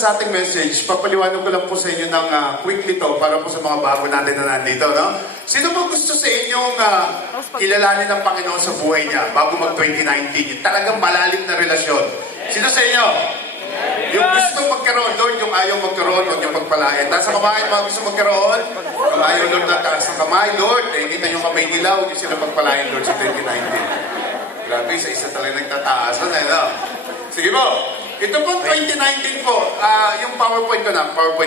sa ating message, papaliwanag ko lang po sa inyo ng quickly to para po sa mga bago natin na nandito, no? Sino mo gusto sa inyong kilalanin ng Panginoon sa buhay niya bago mag-2019? Yung talagang malalim na relasyon. Sino sa inyo? Yung gusto magkaroon, Lord, yung ayaw magkaroon, huwag yung pagpalain. Nasa kamay, mga gusto magkaroon, yung ayaw, Lord, na taas ng kamay, Lord, kita yung kamay nila, huwag yung sila pagpalain, Lord, sa 2019. Grabe, isa talaga nagtataas. Ano? Sige po. Ito pong 2019 po, yung PowerPoint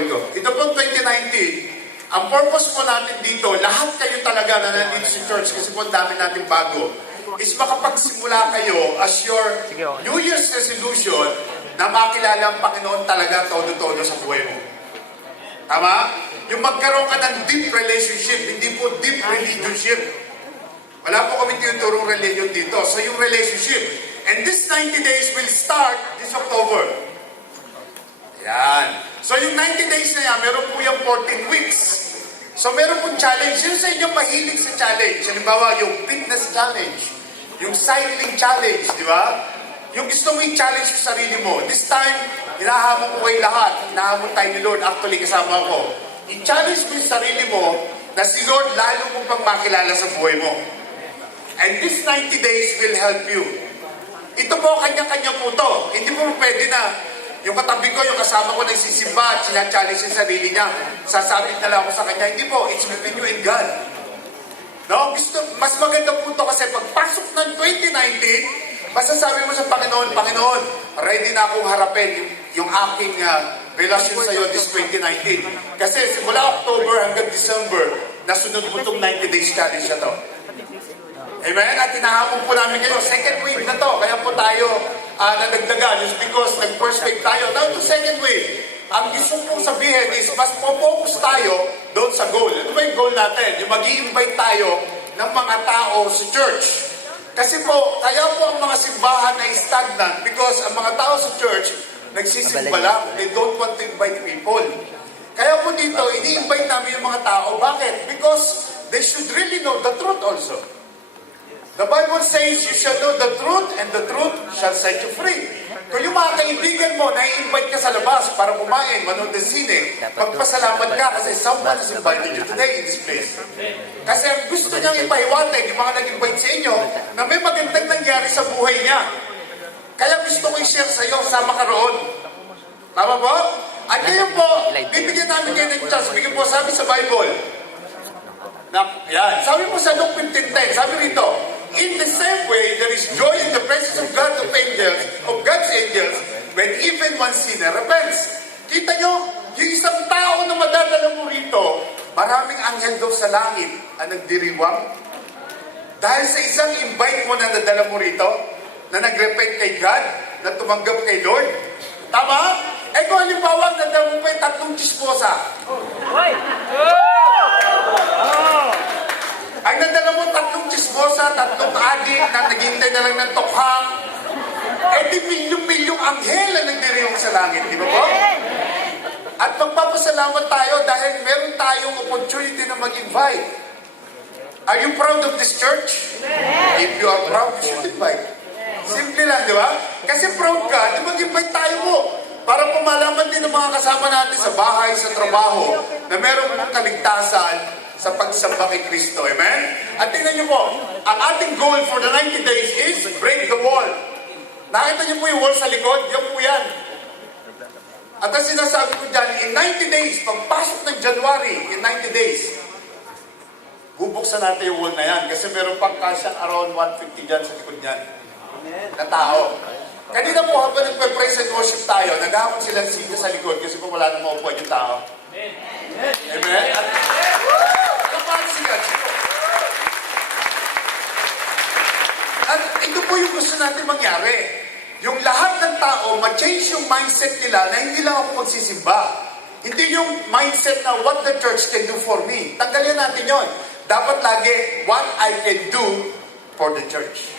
ko. Ito pong 2019, ang purpose po natin dito, lahat kayo talaga na nandito sa church, kasi po dami natin bago, is makapagsimula kayo as your New Year's resolution na makilala ang Panginoon talaga todo-todo sa buhay mo. Tama? Yung magkaroon ka ng deep relationship, hindi po deep religionship. Wala po kami tinuturong religion dito. So yung relationship, and this 90 days will start this October. Ayan. So yung 90 days na yan, meron po yung 14 weeks. So meron pong challenge. Yun sa inyo mahilig sa challenge. Halimbawa, yung fitness challenge, yung cycling challenge, di ba? Yung gusto mo yung challenge sa sarili mo. This time, hinahamon ko kayo lahat. Hinahamon tayo ni Lord. Actually, kasama ko. I-challenge mo yung sarili mo na si Lord lalo mo pang makilala sa buhay mo. And this 90 days will help you. Ito po, kanya-kanya po to. Hindi po pwede na yung katabi ko, yung kasama ko na isisimba at sinachallenge yung sarili niya. Sasabit na lang ako sa kanya. Hindi po, it's between you and God. No? Mas maganda po to kasi pagpasok ng 2019, masasabi mo sa Panginoon, Panginoon, ready na akong harapin yung aking relasyon sa iyo this 2019. Kasi simula October hanggang December, nasunod mo itong 90 days challenge na to. Amen? At tinahamon po namin kayo. Second wave na to. Kaya po tayo nadagdagan. Just because nag-first wave tayo. Now to second wave. Ang gusto pong sabihin is mas focus tayo doon sa goal. Ito ba yung goal natin? Yung mag-i-invite tayo ng mga tao sa church. Kasi po, kaya po ang mga simbahan na stagnant because ang mga tao sa church nagsisimba lang. They don't want to invite people. Kaya po dito, ini-invite namin yung mga tao. Bakit? Because they should really know the truth also. The Bible says, you shall know the truth and the truth shall set you free. Kung yung mga kaibigan mo, na-invite ka sa labas para kumain, manood ng sine, magpasalamat ka kasi someone has invited you today in this place. Kasi ang gusto niyang ipahiwatig, yung mga nag-invite sa inyo, na may magandang nangyari sa buhay niya. Kaya gusto ko i-share sa iyo, sama ka roon. Tama po? At ngayon po, bibigyan namin kayo ng chance. Bigyan po, sabi sa Bible, yan. Sabi mo sa Luke 15:10, sabi rito, in the same way, there is joy in the presence of God of God's angels, when even one sinner repents. Kita nyo, yung isang tao na madadala mo rito, maraming anghel daw sa langit ang nagdiriwang. Dahil sa isang invite mo na nadala mo rito, na nag-repent kay God, na tumanggap kay Lord. Tama? Eh kung halimbawa, nadala mo pa yung 3 chismosa. Ay nadala mo 3 chismosa, 3 adik na naghihintay na lang ng tokhang. Eh di milyong-milyong anghel na nagdiriwang sa langit, di ba po? At magpapasalamat tayo dahil meron tayong opportunity na mag-invite. Are you proud of this church? If you are proud, you should invite. Simple lang, di ba? Kasi proud ka, di mag-invite tayo mo. Para pumalaman din ng mga kasama natin sa bahay, sa trabaho, na meron mong kaligtasan sa pagsamba kay Kristo. Amen? At tingnan niyo po, ang ating goal for the 90 days is break the wall. Nakita niyo po yung wall sa likod? Yan po yan. At ang sinasabi ko dyan, in 90 days, pagpasok ng January, in 90 days, bubuksan natin yung wall na yan kasi meron pang kasyang around 150 dyan sa likod niyan. Na tao. Kanina po, habang nagpe-praise and worship tayo, naghahamon silang sita sa likod kasi po wala nang maupuan yung tao. Amen? At kapansin. At ito po yung gusto natin mangyari. Yung lahat ng tao, ma-change yung mindset nila na hindi lang ako magsisimba. Hindi yung mindset na what the church can do for me. Tanggalin natin yon. Dapat lagi, what I can do for the church.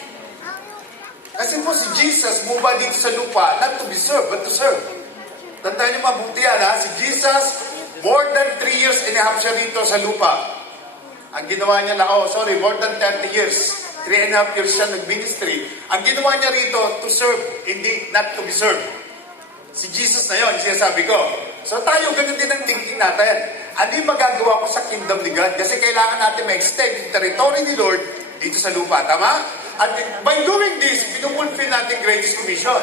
Kasi po si Jesus, mula dito sa lupa, not to be served, but to serve. Tandaan niyo mabuti yan, ha? Si Jesus, more than 3 years and a half siya dito sa lupa. Ang ginawa niya lang, more than 30 years. 3 and a half years siya nag-ministry. Ang ginawa niya rito, to serve, hindi not to be served. Si Jesus na yon, sinasabi ko. So tayo, ganun din ang thinking natin. Ano yung magagawa ko sa kingdom ni God? Kasi kailangan natin ma-extend yung territory ni Lord dito sa lupa, tama? At by doing this, pinupulfill natin greatest commission.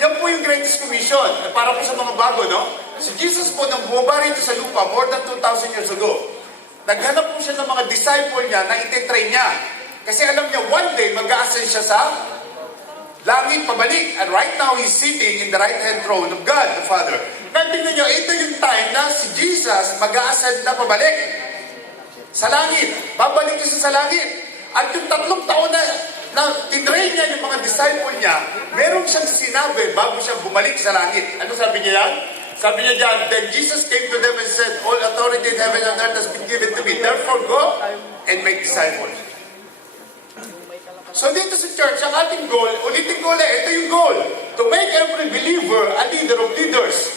Yan po yung greatest commission. Para po sa mga bago, no? Si Jesus po, nang bumaba rito sa lupa, more than 2,000 years ago, naghanap po siya ng mga disciple niya na ititrain niya. Kasi alam niya, one day, mag-a-ascend siya sa langit pabalik. And right now, He's sitting in the right-hand throne of God, the Father. Kaya tingnan niyo, ito yung time na si Jesus mag-a-ascend na pabalik sa langit. Babalik siya sa langit. At yung 3 taon na tinrain niya yung mga disciple niya, meron siyang sinabi bago siya bumalik sa langit. Ano sabi niya yan? Sabi niya dyan, then Jesus came to them and said, all authority in heaven and earth has been given to me. Therefore, go and make disciples. So dito sa church, ang ating goal, ulitin ko ulit, ito yung goal, to make every believer a leader of leaders.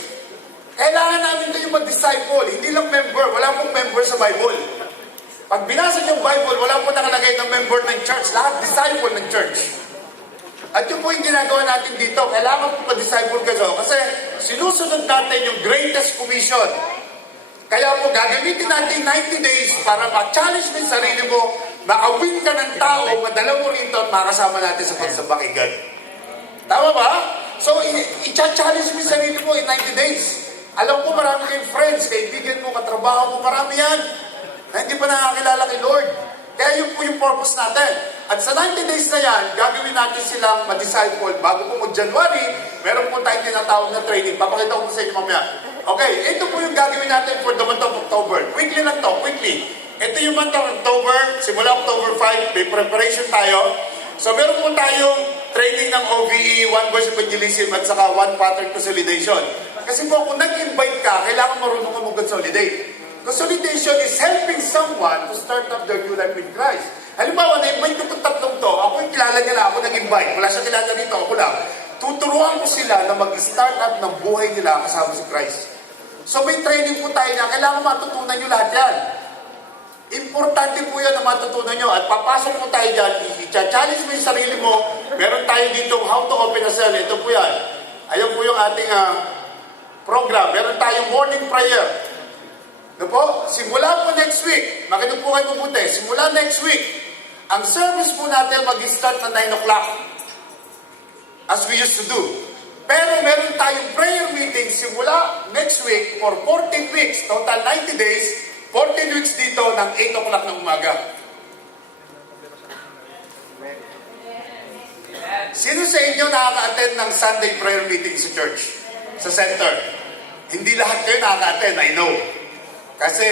Kailangan namin ito yung mag-disciple, hindi lang member, wala pong member sa Bible. Pag binasa yung Bible, wala po nakalagay ng member ng church, lahat disciple ng church. At yun po yung ginagawa natin dito, kailangan po mag-disciple kayo, kasi sinusunod natin yung greatest commission. Kaya po gagamitin natin 90 days para ma-challenge mo yung sarili mo, ma-awin ka ng tao, madala mo rito at makasama natin sa pagsamba kay God. Tama ba? So, i-challenge mo yung sarili mo in 90 days. Alam ko marami kayong friends, kaibigan mo, katrabaho mo, marami yan na hindi pa nakakilala kay Lord. Kaya yun po yung purpose natin. At sa 90 days na yan, gagawin natin silang ma-disciple. Bago po mag-January, meron po tayong tinatawag na training. Papakita ko sa inyo mamaya. Okay, ito po yung gagawin natin for the month of October. Quickly lang to, quickly. Ito yung month of October, simula October 5, may preparation tayo. So meron po tayong training ng OVE, One Voice Evangelism, at saka One Pattern Consolidation. Kasi po kung nag-invite ka, kailangan marunong ka mag-consolidate. Consolidation is helping someone to start up their new life with Christ. Halimbawa, na-invite ko itong 3 to, ako yung kilala niya na, ako nag-invite. Wala siya kilala dito, ako lang. Tuturuan ko sila na mag-start up ng buhay nila kasama si Christ. So may training po tayo na, kailangan matutunan nyo lahat yan. Importante po yan na matutunan nyo. At papasok po tayo dyan, i-challenge mo yung sarili mo. Meron tayo dito, how to open a cell. Ito po yan. Ayun po yung ating program. Meron tayong morning prayer. No po? Simula po next week, makinig po kayo mabuti, simula next week, ang service po natin mag-start na 9 o'clock as we used to do. Pero meron tayong prayer meeting simula next week for 14 weeks, total 90 days, 14 weeks dito ng 8 o'clock ng umaga. Sino sa inyo nakaka-attend ng Sunday prayer meeting sa church? Sa center? Hindi lahat kayo nakaka-attend, I know. Kasi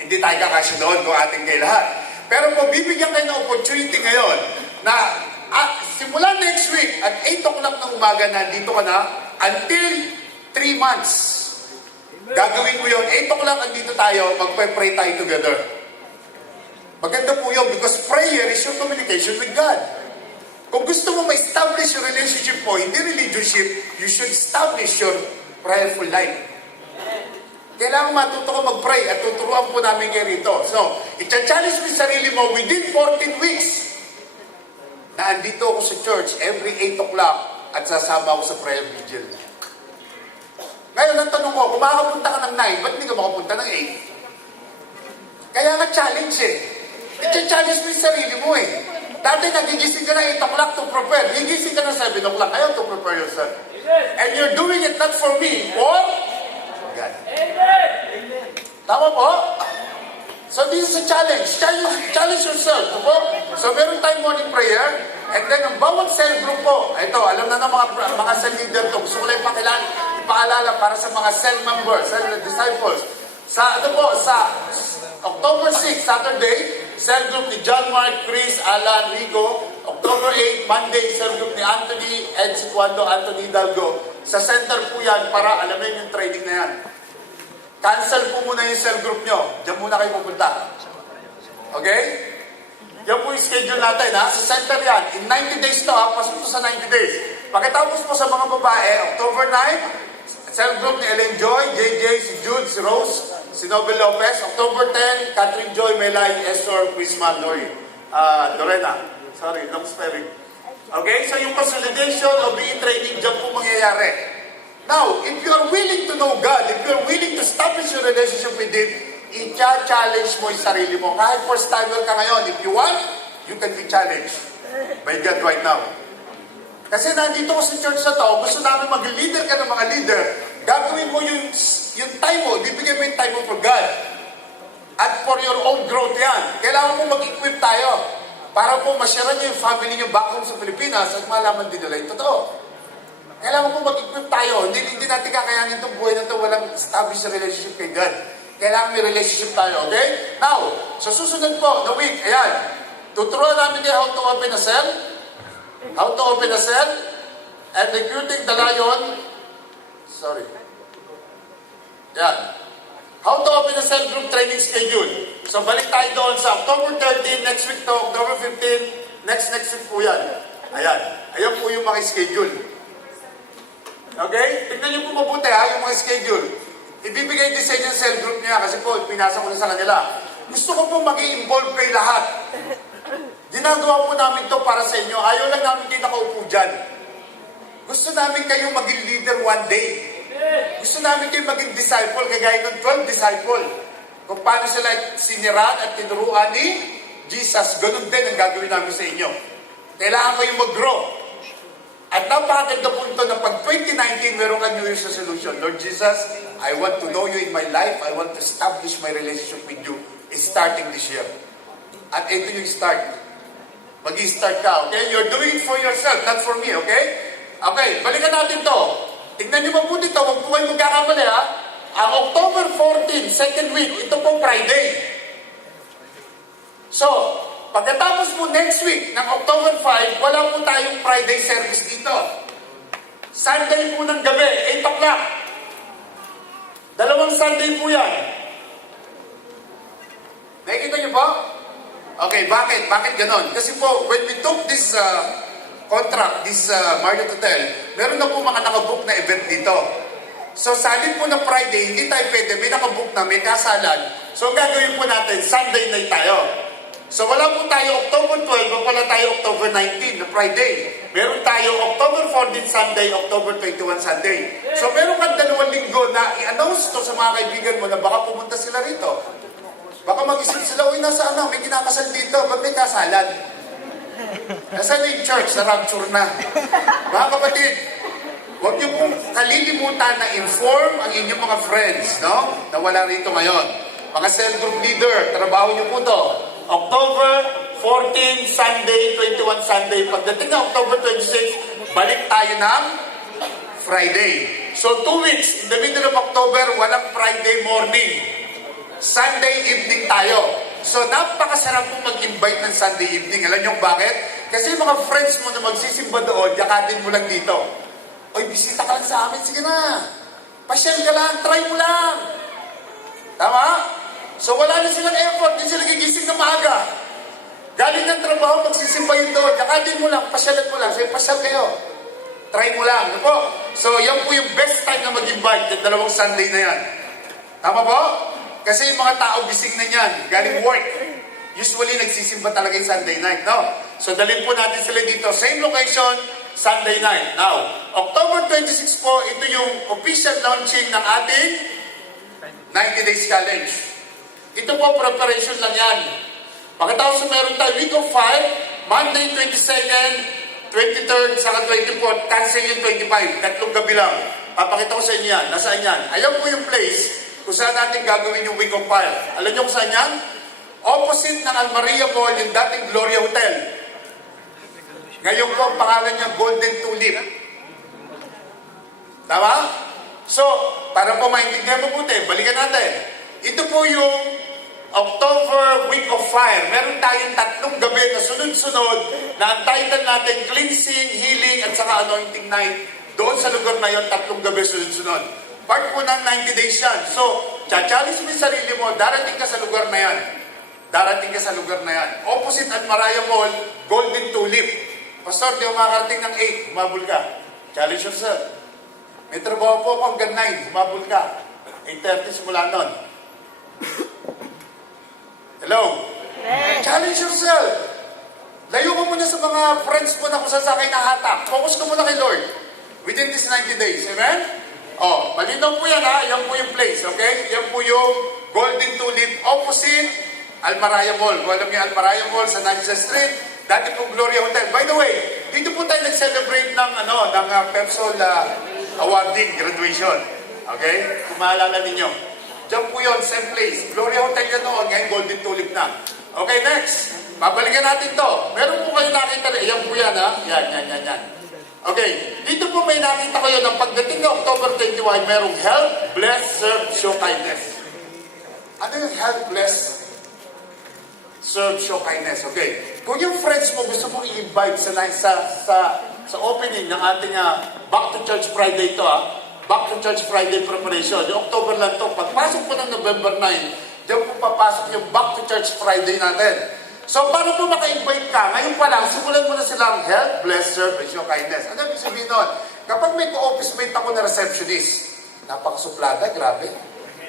hindi tayo kakasya doon kung ating kayo lahat. Pero kung bibigyan kayo ng opportunity ngayon na simula next week at 8 o'clock ng umaga nandito ka na until 3 months. Gagawin mo yun. 8 o'clock andito tayo, magpe-pray tayo together. Maganda po yun because prayer is your communication with God. Kung gusto mo ma-establish your relationship po, hindi relationship, you should establish your prayerful life. Kailangan matuto ko mag-pray at tuturuan po namin kayo rito. So, i-challenge mo yung sarili mo within 14 weeks na andito ako sa church every 8 o'clock at sasama ako sa prayer vigil. Ngayon, ang tanong ko, kung makakapunta ka ng 9, ba't hindi ka makapunta ng 8? Kaya nga challenge eh. I-challenge mo yung sarili mo eh. Dati nagigising ka na 8 o'clock to prepare. Gigising ka na 7 o'clock. Ayaw to prepare yourself. And you're doing it not for me, for God. Amen. Tama po? So this is a challenge. Challenge yourself. So meron tayong morning prayer. And then ang bawat cell group po, ito, alam na ng mga cell leader to. Gusto ko lang ipaalala para sa mga cell members, cell disciples. Sa October 6, Saturday, cell group ni John Mark, Chris, Alan, Rico. October 8, Monday, cell group ni Anthony, Ed Sicuando, Anthony Hidalgo. Sa center po yan para alamin yung training na yan. Cancel po muna yung cell group nyo. Diyan muna kayo pupunta. Okay? Yan po yung schedule natin, ha? Sa center yan. In 90 days to, ha? Pasok to sa 90 days. Pakitapos po sa mga babae, October 9, cell group ni Ellen Joy, JJ, si Jude, si Rose, si Nobel Lopez. October 10, Catherine Joy, Melay, Estor, Prisma, Lori. Lorena. Sorry, long spelling. Okay? So yung consolidation o being training, dyan po mangyayari. Now, if you are willing to know God, if you are willing to establish your relationship with Him, i-challenge mo yung sarili mo. Kahit first timer ka ngayon, if you want, you can be challenged by God right now. Kasi nandito ko sa church na to, gusto namin mag-leader ka ng mga leader, gagawin mo yung time mo, bibigyan mo yung time mo for God. At for your own growth yan. Kailangan mo mag-equip tayo para po masyara niyo yung family niyo back home sa Pilipinas at malaman din nila yung totoo. Kailangan po mag-equip tayo. Hindi natin kakayanin itong buhay na ito walang established relationship kay God. Kailangan may relationship tayo, okay? Now, sa susunod po na week, ayan, tuturuan namin kayo how to open a cell, and recruiting the lion, yan. How to open a cell group training schedule. So, balik tayo doon sa October 13, next week to October 15, next week po yan. Ayan po yung mga schedule. Okay? Tignan niyo po mabuti yung mga schedule. Ibibigay din sa inyo yung cell group niya kasi po, pinasa ko na sa kanila. Gusto ko po mag-i-involve kayo lahat. Ginagawa po namin to para sa inyo. Ayaw lang namin kayo nakaupo dyan. Gusto namin kayo maging leader one day. Gusto namin kayo maging disciple, kagaya ng 12 disciple. Kung paano sila siniran at tinuruan ni Jesus, ganun din ang gagawin namin sa inyo. Kailangan kayo mag-grow. At napakaganda po ito na pag 2019, meron ka New Year's resolution. Lord Jesus, I want to know you in my life. I want to establish my relationship with you starting this year. At ito yung start. Mag-i-start ka, okay? You're doing it for yourself, not for me, okay? Okay, balikan natin to. Tingnan niyo mabuti to, huwag po kayo magkakamali ha. Ang October 14, second week, ito po Friday. So, pagkatapos po next week, ng October 5, wala po tayong Friday service dito. Sunday po ng gabi, 8 o'clock. Dalawang Sunday po yan. Nakikita niyo po? Okay, bakit? Bakit ganon? Kasi po, when we took this contract, this Marriott Hotel, meron na po mga nakabook na event dito. So, sa halip po ng Friday, hindi tayo pwede, may nakabook na, may kasalan. So, ang gagawin po natin, Sunday night tayo. So, wala po tayo October 12, wala tayo October 19 na Friday. Meron tayo October 14 Sunday, October 21 Sunday. So, meron kang 2 linggo na i-announce to sa mga kaibigan mo na baka pumunta sila rito. Baka mag-isip sila, uy, nasa may kinakasal dito, ba't may kasalan? Nasa yung church, na rapture na. Mga kapatid, huwag niyo pong kalilimutan na inform ang inyong mga friends, no? Na wala rito ngayon. Mga cell group leader, trabaho niyo po to. October 14, Sunday, 21 Sunday. Pagdating na October 26, balik tayo ng Friday. So 2 weeks, in the middle of October, walang Friday morning. Sunday evening tayo. So, napakasarap po mag-invite ng Sunday evening. Alam niyo bakit? Kasi yung mga friends mo na magsisimba doon, yakatin mo lang dito. Oy, bisita ka lang sa amin. Sige na. Pasyal ka lang. Try mo lang. Tama? So, wala na silang effort. Hindi sila gigising na maaga. Galing ng trabaho, magsisimba yun doon. Yakatin mo lang. Pasyalan mo lang. So, pasyal kayo. Try mo lang. Ano po? So, yan po yung best time na mag-invite. Yung 2 Sunday na yan. Tama po? Kasi yung mga tao gising na yan, galing work. Usually, nagsisimba talaga yung Sunday night, no? So, dalhin po natin sila dito. Same location, Sunday night. Now, October 26 po, ito yung official launching ng ating 90 Days Challenge. Ito po, preparation lang yan. Pagkatapos meron tayo week of 5, Monday 22nd, 23rd, saka 24th, cancel yung 25. 3 gabi lang. Papakita ko sa inyo yan. Nasaan yan? Ayan po yung place kung saan natin gagawin yung week of 5. Alam niyo kung saan yan? Opposite ng Almaria Mall, yung dating Gloria Hotel. Ngayon po, ang pangalan niya Golden Tulip. Tama? So, para po maintindihan mabuti, balikan natin. Ito po yung October Week of Fire. Meron tayong 3 gabi na sunod-sunod na ang title natin, Cleansing, Healing, at saka Anointing Night. Doon sa lugar na yun, 3 gabi sunod-sunod. Part po ng 90 days yan. So, challenge mo yung sarili mo, darating ka sa lugar na yan. Darating ka sa lugar na yan. Opposite at Maraya Mall, Golden Tulip. Pastor, di mo makakarating ng 8, humabol ka. Challenge yourself. May trabaho po ako hanggang 9, humabol ka. 8:30 simula nun. Hello? Challenge yourself. Layo ko muna sa mga friends mo na kung saan sa akin nahatak. Focus ka muna kay Lord. Within these 90 days. Amen? Oh, malinaw po yan ha. Yan po yung place, okay? Yan po yung Golden Tulip opposite Almaraya Mall. Kung alam niyo Almaraya Mall sa Nancy Street, dati po Gloria Hotel. By the way, dito po tayo nag-celebrate ng Pepsol awarding graduation. Okay? Kung maalala ninyo. Diyan po yun, same place. Gloria Hotel yan noon, ngayon Golden Tulip na. Okay, next. Babalikan natin to. Meron po kayo nakita rin. Yan po yan ha. Yan. Okay, dito po may nakita kayo ng pagdating ng October 21, merong help, bless, serve, show kindness. Ano yung help, bless, serve, show kindness? Okay, kung yung friends mo gusto mong i-invite sa opening ng ating Back to Church Friday ito Back to Church Friday preparation, yung October lang to. Pagpasok po ng November 9, diyan po papasok yung Back to Church Friday natin. So, paano po maka-invite ka? Ngayon pa lang, simulan mo na silang help, bless, serve, and show kindness. Ano ibig sabihin nun? Kapag may co-office mate ako na receptionist, napakasuplada, grabe.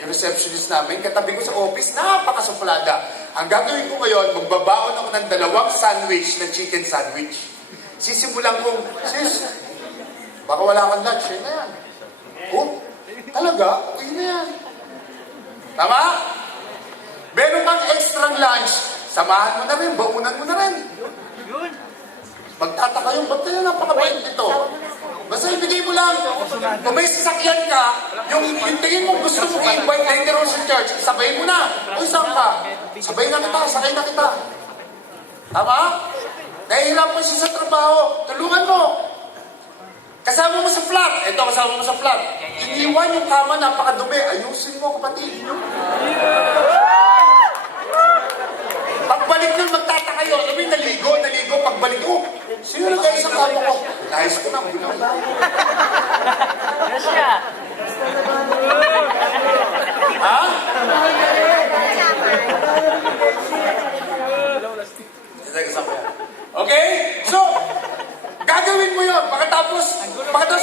Yung receptionist namin, katabi ko sa office, napakasuplada. Ang gagawin ko ngayon, magbabaon ako ng 2 sandwich na chicken sandwich. Sisimulan kong, sis, baka wala kang lunch, yun na yan. Oh, talaga? Yun na yan. Tama? Meron kang extra lunch, samahan mo na rin, baunan mo na rin. Magtataka yung, ba't kayo napakabait nito? Basta ibigay mo lang. Kung may sasakyan ka, yung tingin mo gusto mo i-invite later on sa church, sabayin mo na. Uy, saan ka? Sabayin na kita, sakay na kita. Tama? Nahihirapan siya sa trabaho, tulungan mo. Kasama mo sa flat. Ito, kasama mo sa flat. Iniwan yung kama, napakadumi. Ayusin mo, kapatid. Pagbalik nun, magtataka yun. Alam mo, naligo, pagbalik, sino na kayo sa kama ko? Nais ko na, bilang. Ha? Okay? So, gagawin mo yun. Pagkatapos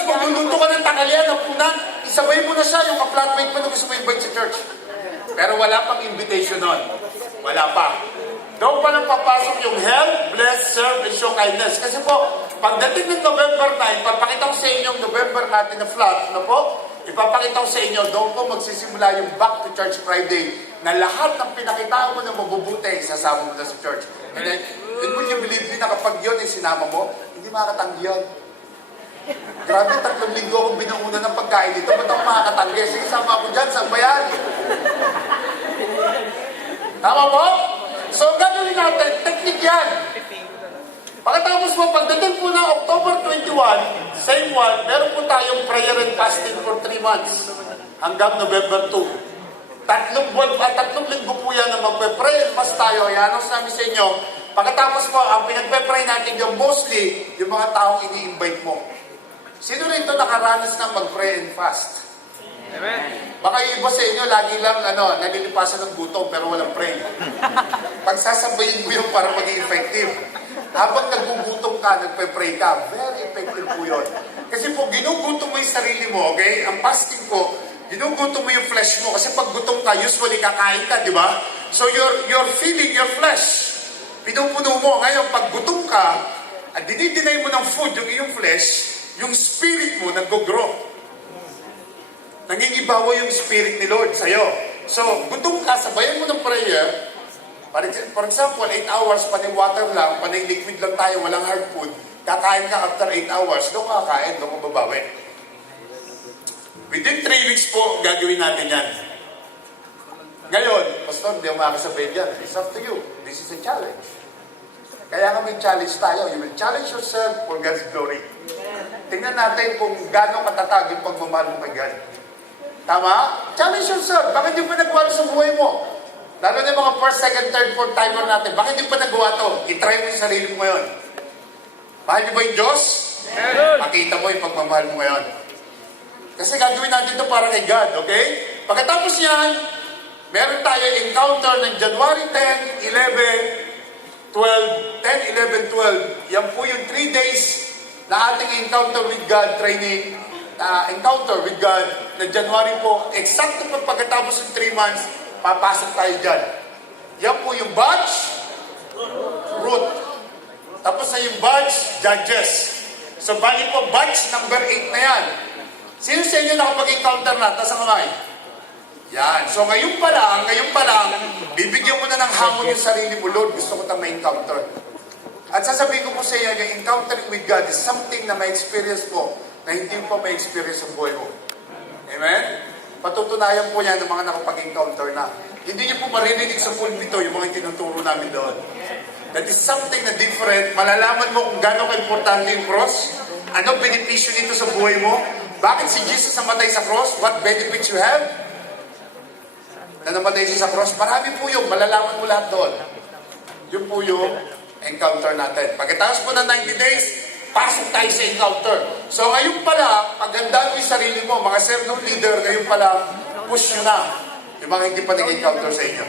magluluto ka ng tanghalian, ng punan, isabay mo na siya, yung ka-flatmate mo na gusto mo invite sa church. Pero wala pang invitation nun. Wala pa. Doon pa lang papasok yung help, bless, serve, and show kindness. Kasi po, pagdating ng November 9, papakita ko sa inyo yung November natin na flat, ipapakita ko sa inyo, doon po magsisimula yung Back to Church Friday na lahat ng pinakita mo na mabubuti, sasama mo na sa church. And then, would you believe me na kapag yun ay sinama mo, hindi makakatanggi yun. Grabe, 3 linggo akong binuuna ng pagkain dito, ba't ako makakatanggi? Sige, sama ako dyan, saan ba yan? Tama po? So, gagawin natin, technique yan. Pagkatapos mo, pagdating po ng October 21, same one, meron po tayong prayer and fasting for 3 months hanggang November 2. 3 linggo po yan na magpe-pray and fast tayo. I-announce namin sa inyo. Pagkatapos po, ang pinagpe-pray natin yung mostly, yung mga taong ini-invite mo. Sino rito nakaranas ng mag-pray and fast? Amen. Baka yung iba sa inyo, lagi lang, nalilipasan ng gutom, pero walang pray. Pagsasabayin mo yung para maging effective. Habang nagugutom ka, nagpe-pray ka, very effective po yun. Kasi po, ginugutom mo yung sarili mo, okay? Ang fasting po, ginugutom mo yung flesh mo. Kasi pag gutom ka, usually kakain ka, di ba? So you're feeding your flesh. Pinupuno mo. Ngayon, pag gutom ka, at dinidinay mo ng food yung iyong flesh, yung spirit mo nag-grow. Nangingibawa yung spirit ni Lord sa'yo. So, gutom ka, sabayan mo ng prayer. For example, 8 hours, panay water lang, panay liquid lang tayo, walang hard food. Kakain ka after 8 hours, doon ka kakain, doon ka babawi. Within 3 weeks po, gagawin natin yan. Ngayon, Pastor, hindi ako makakasabay dyan. It's up to you. This is a challenge. Kaya nga may challenge tayo. You will challenge yourself for God's glory. Tingnan natin kung gano'ng katatag yung pagmamahal mo kay God. Tama? Challenge yourself. Bakit yung pinagawa sa buhay mo? Lalo na yung mga first, second, third, fourth timer natin. Bakit yung pinagawa to? I-try mo yung sarili mo ngayon. Mahal niyo ba yung Diyos? Yeah. Pakita mo yung pagmamahal mo ngayon. Kasi gagawin natin ito para kay God, okay? Pagkatapos yan, meron tayo encounter ng January 10, 11, 12, 10, 11, 12. Yan po yung 3 days na ating encounter with God training. Encounter with God na January po, eksakto pagkatapos ng 3 months, papasok tayo dyan. Yan po yung batch, root. Tapos na yung batch, judges. So, bali po, batch number 8 na yan. Sino sa inyo nakapag-encounter na? Taas ang kamay. Yan. So ngayon pa lang, bibigyan mo na ng hamon yung sarili mo, Lord, gusto ko tayong ma-encounter. At sasabihin ko po sa iyo, yung encountering with God is something na ma-experience mo na hindi mo pa ma-experience sa buhay mo. Amen? Patutunayan po yan ng mga nakapag-encounter na. Hindi niyo po maririnig sa pulpito yung mga tinuturo namin doon. That is something na different. Malalaman mo kung gano'ng ka-importante yung cross. Ano benepisyo nito sa buhay mo? Bakit si Jesus namatay sa cross? What benefits you have? Na namatay siya sa cross? Marami po yung malalaman mo lahat doon. Yun po yung encounter natin. Pagkatapos po ng 90 days, pasok tayo sa encounter. So ngayon pala, pagandaan mo yung sarili mo, mga sermon leader, ngayon pala, push nyo na. Yung mga hindi pa nag-encounter sa inyo.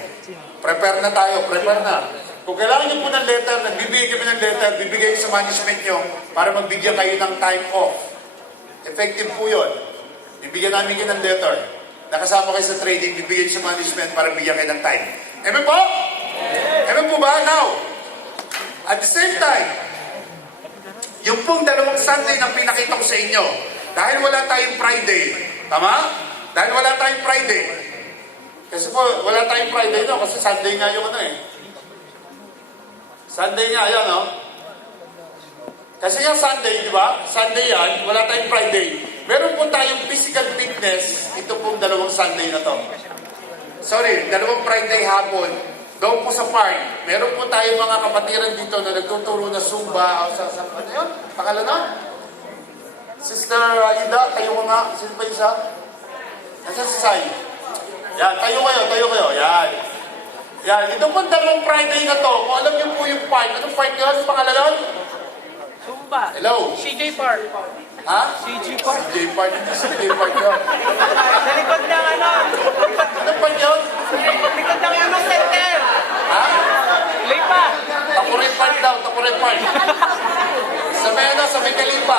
Prepare na tayo, prepare na. Kung kailangan nyo po ng letter, nagbibigay kami ng letter, bibigay sa management nyo para magbigyan kayo ng time off. Effective po yun. Bibigyan namin kayo ng letter. Nakasama kayo sa trading, bibigyan sa management para bigyan kayo ng time. Amen po? Amen po ba? Now, at the same time, yung pong dalawang Sunday na pinakita ko sa inyo, dahil wala tayong Friday, tama? Dahil wala tayong Friday. Kasi po, wala tayong Friday no? Kasi Sunday nga yung ano eh. Sunday nga, yan no? Kasi nga Sunday, di ba? Sunday yan, wala tayong Friday. Meron po tayong physical fitness, ito pong dalawang Sunday na to. Sorry, dalawang Friday hapon, doon po sa park, meron po tayong mga kapatiran dito na nagtuturo na Zumba, sa ano yun? Pangalan na? Sister Ida, tayo ko nga, sino pa isa? Nasaan si Sai? Yan, tayo kayo, yan. Yan, ito po dalawang Friday na to, kung alam niyo po yung park, anong park yun? Anong pangalan nun? Zumba. Hello? CJ Park. Ha? CJ Park. CJ Park, hindi CJ Park yun. Sa likod ng ano? Anong park yun? Likod ng ano center. Ha? Lipa. Takurin Park daw, Takurin Park. Sa may Kalipa.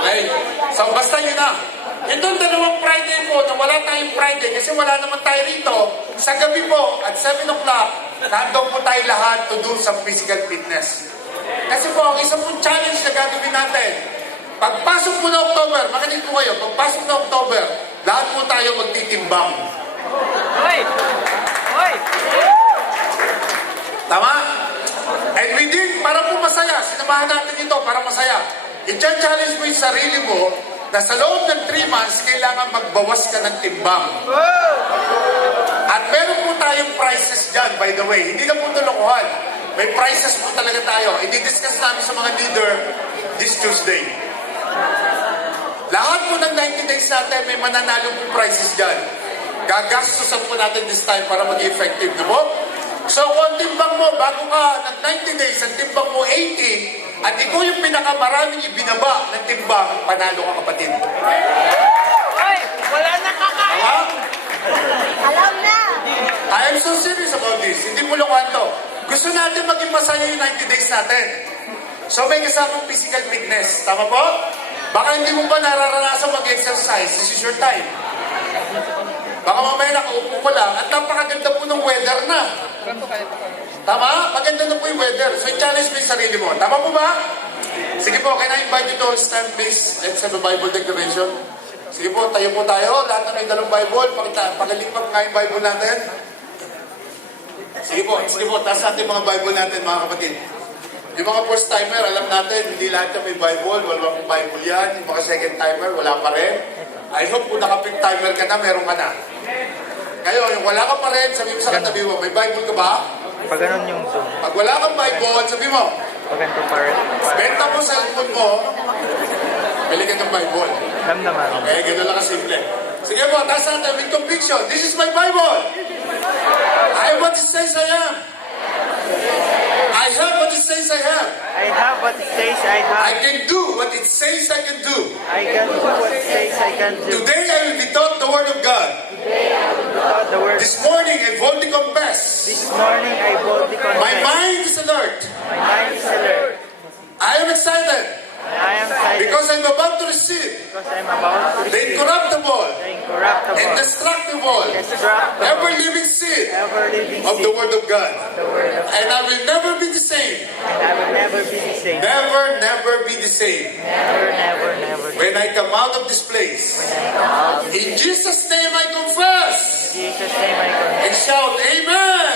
Okay. So, basta yun na. Itong dalawang Friday po, na wala tayong Friday, kasi wala naman tayo rito, sa gabi po, at 7 o'clock, nandun po tayo lahat to do some physical fitness. Kasi po, ang isang pong challenge na gagawin natin, pagpasok po na October, makinig po kayo, pagpasok na October, lahat po tayo magtitimbang. Hoy! Hoy! Tama? And we did, para po masaya, sinamahan natin ito para masaya. I-challenge mo yung sarili mo, na sa loob ng 3 months, kailangan magbawas ka ng timbang. At meron po tayong prices dyan, by the way. Hindi na po ito lokohan. May prices po talaga tayo. I-discuss namin sa mga leader this Tuesday. Lahat po ng 90 days natin, may mananalo po prices dyan. Gagastusan po natin this time para maging effective, di ba? So kung ang timbang mo, bago ka ng 90 days, ang timbang mo 80, at ikaw yung pinakamaraming ibinaba ng timbang, panalo ka kapatid. Hoy! Wala na kakain! Tama? Alam na! I am so serious about this. Hindi mo lokohan to. Gusto natin maging masaya yung 90 days natin. So may kasamang physical fitness. Tama po? Baka hindi mo pa nararanasan mag-exercise. This is your time. Baka mamaya nakaupo ko lang at napakaganda po ng weather na. Tama? Maganda na po yung weather. So i-challenge mo yung sarili mo. Tama po ba? Sige po, can I invite you to stand please? Let's have a Bible declaration. Sige po, tayo po tayo. Lahat na may dalong Bible. Pagalipat nga yung Bible natin. Sige po, taas natin mga Bible natin mga kapatid. Yung mga first timer, alam natin, hindi lahat yung may Bible. Wala pong Bible yan. Yung mga second timer, wala pa rin. I hope kung naka-pick timer ka na, meron ka na. Kayo, yung wala ka pa rin, sabi mo sa katabi mo, may Bible ka ba? Pag ganun yung Zoom, Pag wala kang Bible, sabi mo, pag ganito pa rin, benta mo sa cellphone mo, bili ka ng Bible. damdaman. Okay, gano'n lang kasimple. Sige po, taas natin with conviction. This is my Bible. I am what it says I am. I have what it says I have. I have what it says I have. I can do what it says I can do. I can do what it says I can do. Today I will be taught the Word of God. Without the word. This morning I boldly confess. This morning I boldly confess. My mind is alert. My mind is alert. I am excited. I I am silent Because I'm about to receive because I'm about to the receive incorruptible, the incorruptible, indestructible, indestructible, ever-living seed ever-living of the seed Word of God. of the Word of And God. I will never be the same. And I will never be the same. Never, never be the same. Never, never, never. When I come out of this place, When I come out, in in Jesus' name I confess Jesus' name I confess. and shout, Amen!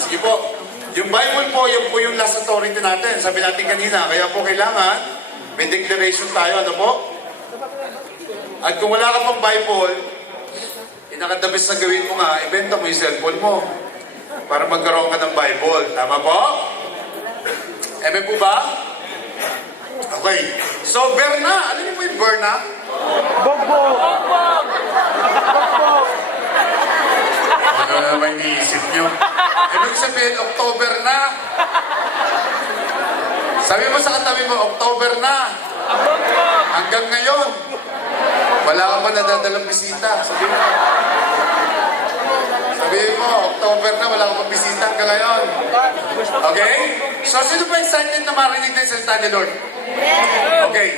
Sige po. Yung Bible po, yun po yung last authority natin. Sabi natin kanina, kaya po kailangan may declaration tayo, ano po? At kung wala ka pang Bible, pinakadabis na gawin mo nga, ibenta mo yung cellphone mo para magkaroon ka ng Bible. Tama po? Amen po ba? Okay. So, Berna. Alam niyo po yung Berna? Bogbog! Ano naman iniisip niyo? Ibig sabihin, October na. Sabi mo sa katabi mo, October na. Hanggang ngayon. Wala ka pa nadadalang bisita. Sabi mo, October na, wala ka pa bisita hanggang ngayon. Okay? So, sino pa excited na marinig na yung salita ni Lord? Okay.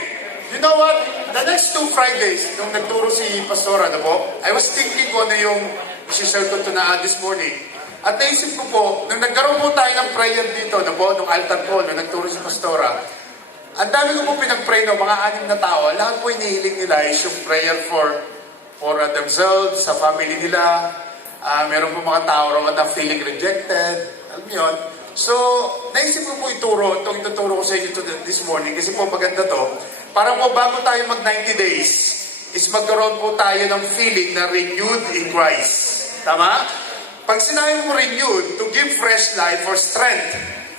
You know what? The next 2 Fridays, nung nagturo si Pastora, ano po, I was thinking ko na yung isi-share ko tunaan this morning. At naisip ko po, nung nagkaroon po tayo ng prayer dito, ano po, nung altar call, nung nagturo si Pastora, ang dami ko po pinag-pray no, mga 6 na tao, lahat po inihiling nila is yung prayer for themselves, sa family nila. Meron po mga tao na feeling rejected. Alam niyo yun? So, naisip ko po ituro, itong ituturo ko sa inyo this morning, kasi po maganda to. Parang po bago tayo mag 90 days, is magkaroon po tayo ng feeling na renewed in Christ. Tama? Pag sinabi mo renewed, to give fresh life or strength.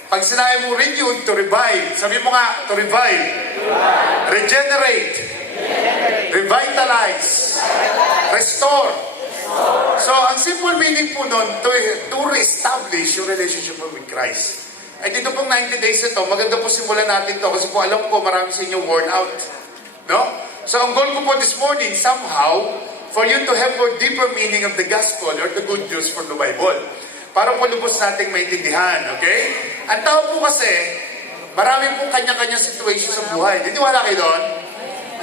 Pag sinabi mo renewed, to revive. Sabi mo nga, to revive. Regenerate. Revitalize. Restore. So, ang simple meaning po nun, to re-establish yung relationship mo with Christ. At dito pong 90 days ito, maganda po simulan natin to kasi po alam ko marami sa inyo worn out. No? So, ang goal ko po this morning, somehow, for you to have more deeper meaning of the gospel or the good news for the Bible. Para po lubos nating maintindihan, okay? Ang tao po kasi, marami po kanya-kanya situation sa buhay. Niniwala kayo doon?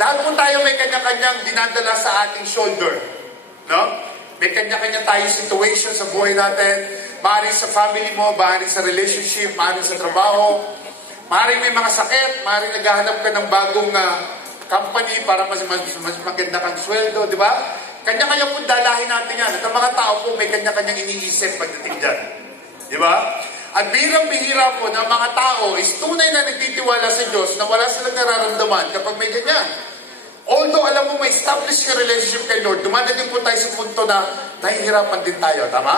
Lahat po tayo may kanya-kanyang dinadala sa ating shoulder. No? May kanya-kanya tayong situation sa buhay natin. Maaaring sa family mo, maaaring sa relationship, maaaring sa trabaho. Maaaring may mga sakit, maaaring naghahanap ka ng bagong company para mas maganda kang sweldo, di ba? Kanya-kanya po dalahin natin yan. At ang mga tao po may kanya-kanyang iniisip pagdating dyan. Di ba? At birang-bihira po ng mga tao is tunay na nagtitiwala sa Diyos na wala silang nararamdaman kapag may ganyan. Although alam mo may establish yung relationship kay Lord, dumadating po tayo sa punto na nahihirapan din tayo. Tama?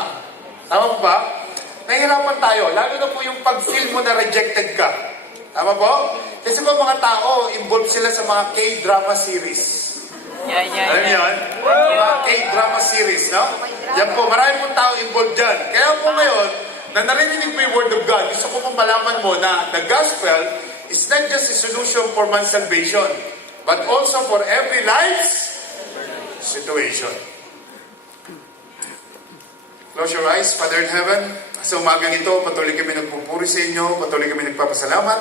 Tama po ba? Nahihirapan tayo. Lalo na po yung pag-feel mo na rejected ka. Tama po? Kasi po mga tao, involved sila sa mga K-drama series. Alam niyo yun? Mga K-drama series, no? Yan po, marami pong tao involved dyan. Kaya po ngayon, na narinig mo yung Word of God, gusto ko pong malaman mo na the gospel is not just a solution for man's salvation, but also for every life's situation. Close your eyes, Father in heaven. Sa umagang ito, patuloy kami nagpupuri sa inyo, patuloy kami nagpapasalamat.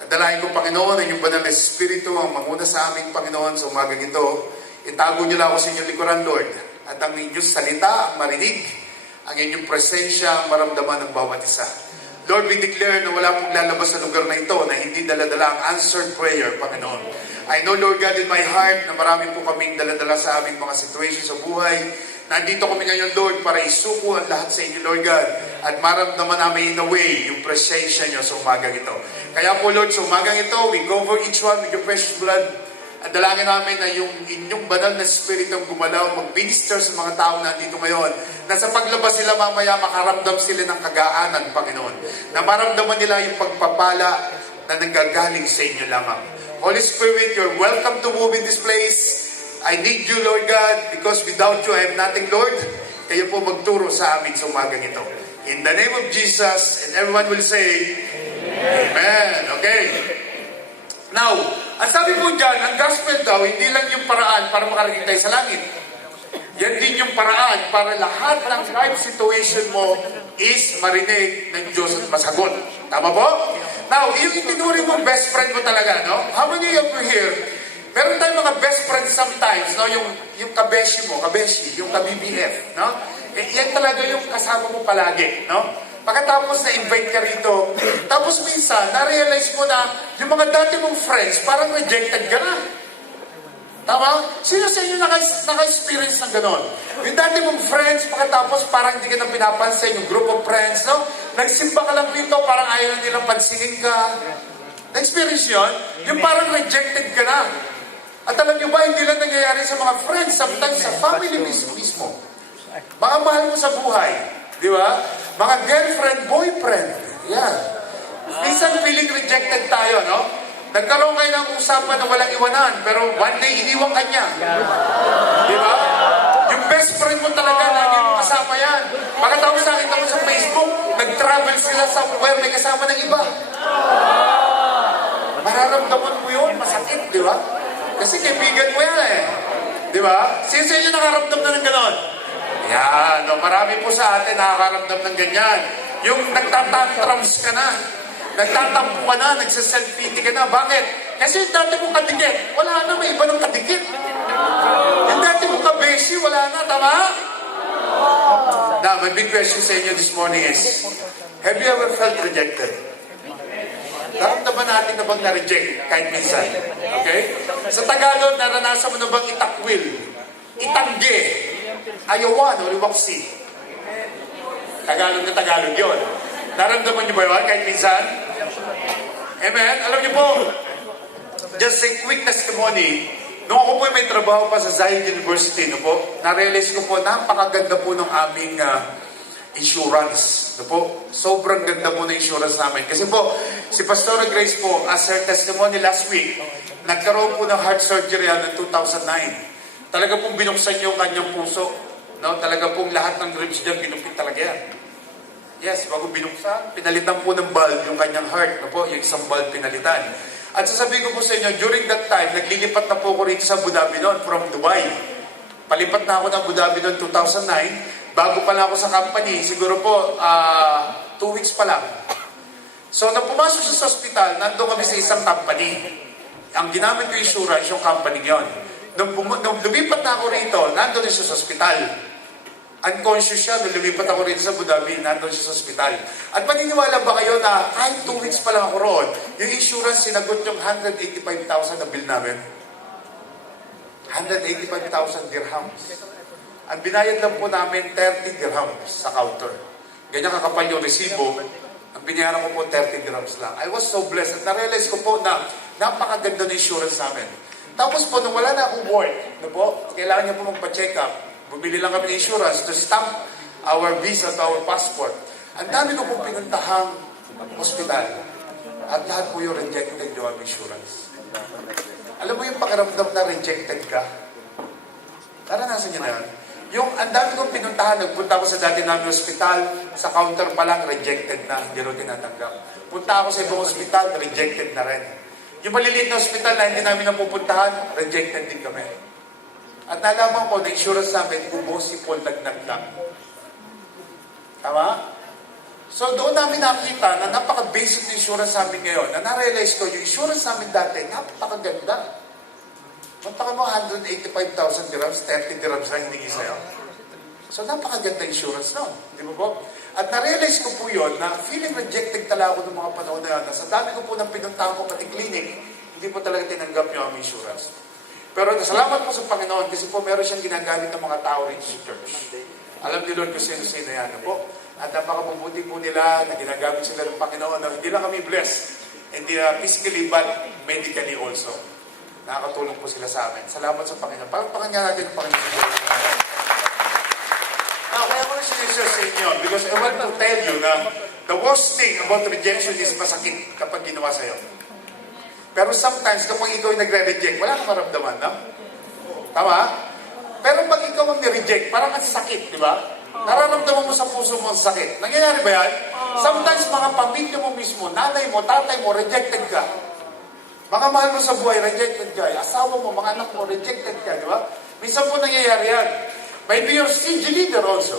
At dalahin ko, Panginoon, ang inyong banal na Espiritu, ang manguna sa aming Panginoon sa umagang ito. Itago niyo lang ako sa inyong likuran, Lord. At ang inyong salita, ang marinig, ang inyong presensya, ang maramdaman ng bawat isa. Lord, we declare na wala pong lalabas sa lugar na ito na hindi daladala ang answered prayer, Panginoon. I know, Lord God, in my heart na marami po kaming daladala sa aming mga situation sa buhay. Nandito kami ngayon, Lord, para isuko ang lahat sa inyo, Lord God. At maramdaman namin in a way yung presensya nyo sa umagang ito. Kaya po, Lord, sa umagang ito, we cover each one with your precious blood. At dalangin namin na yung inyong banal na Spirit ang gumalaw, mag-minister sa mga tao na nandito ngayon, na sa paglabas sila mamaya, makaramdam sila ng kagaanan, Panginoon. Na maramdaman nila yung pagpapala na nanggagaling sa inyo lamang. Holy Spirit, you're welcome to move in this place. I need you, Lord God, because without you, I am nothing, Lord. Kayo po magturo sa amin sa umagang ito. In the name of Jesus, and everyone will say, Amen. Okay. Now, ang sabi po dyan, ang gospel daw, hindi lang yung paraan para makarating tayo sa langit. Yan din yung paraan para lahat ng life situation mo is marinig ng Diyos at masagot. Tama po? Now, yung itinuri mong best friend mo talaga, no? How many of you here, meron tayong mga best friends sometimes, no? Yung kabeshi mo, kabeshi, yung ka-BBF, no? Yan talaga yung kasama mo palagi, no? Pagkatapos na-invite ka rito, tapos minsan, na-realize mo na yung mga dati mong friends, parang rejected ka na. Tama? Sino sa inyo naka-experience ng ganon? Yung dati mong friends, pagkatapos parang hindi ka na pinapansin, yung group of friends, no? Nagsimba ka lang dito, parang ayaw na nilang pansinin ka. Na-experience yun? Yung parang rejected ka na. At alam nyo ba, hindi lang nangyayari sa mga friends, sometimes sa family mismo. Mga mahal mo sa buhay. Di ba? Mga girlfriend, boyfriend. Yan. Minsan feeling rejected tayo, no? Nagkaroon kayo ng usapan na walang iwanan, pero one day iniwan ka niya. Di ba? Yung best friend mo talaga, lagi mo kasama yan. Pagkatapos nakita mo sa Facebook, nag-travel sila somewhere, may kasama ng iba. Mararamdaman mo yun, masakit, di ba? Kasi kaibigan mo yan eh. Di ba? Sino sa inyo nakaramdam na ng ganon? Yan, no, marami po sa atin nakakaramdam ng ganyan. Yung nagtatantrums ka na. Nagtatampo ka na, nagsaself-pity ka na. Bakit? Kasi yung dati mong kadikit, wala na, may iba ng kadikit. Yung dati mong kabeshi, wala na, tama? Now, my big question sa inyo this morning is, have you ever felt rejected? Naramdaman natin na bang na-reject kahit minsan? Okay? Sa Tagalog, naranasan mo na bang itakwil? Itangge? Ayawan o riwaksi? Tagalog na Tagalog yun. Naramdaman niyo ba yun kahit minsan? Amen? Alam niyo po, just a quick testimony, nung ako po may trabaho pa sa Zahid University, no po, na-realize ko po, napakaganda po ng aming insurance. No po, sobrang ganda po ng insurance namin. Kasi po, si Pastor Grace po, as her testimony last week, nagkaroon po ng heart surgery noong 2009. Talaga pong binuksan yung kanyang puso. No? Talaga pong lahat ng ribs dyan, binukit talaga yan. Yes, bago binuksan, pinalitan po ng bulb yung kanyang heart. No po, yung isang bulb pinalitan. At sasabihin ko po sa inyo, during that time, naglilipat na po ko rito sa Abu Dhabi noon, from Dubai. Palipat na ako ng Abu Dhabi noon 2009. Bago pa lang ako sa company, siguro po 2 weeks pa lang. So, nang pumasok siya sa hospital, nandun kami sa isang company. Ang ginamit ko insurance, yung company yon. Nung lumipat na ako rito, nandun siya sa hospital. Unconscious siya, nung lumipat ako rito sa Abu Dhabi, nandun siya sa hospital. At maniniwala ba kayo na kahit 2 weeks pa lang ako roon, yung insurance sinagot yung 185,000 na bill namin? 185,000 dirhams. Ang binayad lang po namin 30 dirhams sa counter. Ganyan kakapal yung resibo. Ang binayaran ko po 30 dirhams lang. I was so blessed. At na-realize ko po na napakaganda ng insurance namin. Tapos po, nung wala na akong work, no po, kailangan niya po magpa-check up. Bumili lang kami ng insurance to stamp our visa to our passport. Ang dami ko pong pinuntahang hospital. At lahat po yung rejected yung insurance. Alam mo yung pakiramdam na rejected ka? Naranasan niyo na yun? Yung ang dami kong pinuntahan, nagpunta ako sa dati namin hospital, sa counter pa lang, rejected na, hindi rin tinatanggap. Punta ako sa ibang hospital, rejected na rin. Yung maliliit na hospital na hindi namin napupuntahan, rejected din kami. At nalaman ko na insurance namin, possible lagnag lang. Tama? So doon namin nakita na napaka-basic na insurance namin ngayon, na na-realize ko, yung insurance namin dati, napakaganda. Punta ka mo 185,000 dirhams, 30 dirhams lang hiningi sa'yo. So, napakaganda insurance no? Di ba po? At na-realize ko po yun na feeling rejected talaga ako ng mga panahon na yun. Sa dami ko po ng pinuntahan ko pati clinic, hindi po talaga tinanggap yung aming insurance. Pero salamat po sa Panginoon kasi po meron siyang ginagamit ng mga tao rin sa church. Alam ni Lord kung sino-sino yan po. At napakabubuti po nila na ginagamit sila ng Panginoon na hindi lang kami blessed, hindi physically but medically also. Nakakatulong po sila sa amin. Salamat sa Panginoon. Palakpakan niya natin ang Panginoon. Now, kaya ko na sinishare sa inyo because I want to tell you na the worst thing about rejection is masakit kapag ginawa sa'yo. Pero sometimes, kapag ikaw ay nagre-reject, wala kang maramdaman, no? Tama? Pero pag ikaw ang nireject, parang ang sakit, di ba? Nararamdaman mo sa puso mo ang sakit. Nangyayari ba yan? Sometimes, mga pamilya mo mismo, nanay mo, tatay mo, rejected ka. Mga mahal mo sa buhay, rejected ka. Asawa mo, mga anak mo, rejected ka, di ba? Minsan po nangyayari yan. Maybe your CG leader also.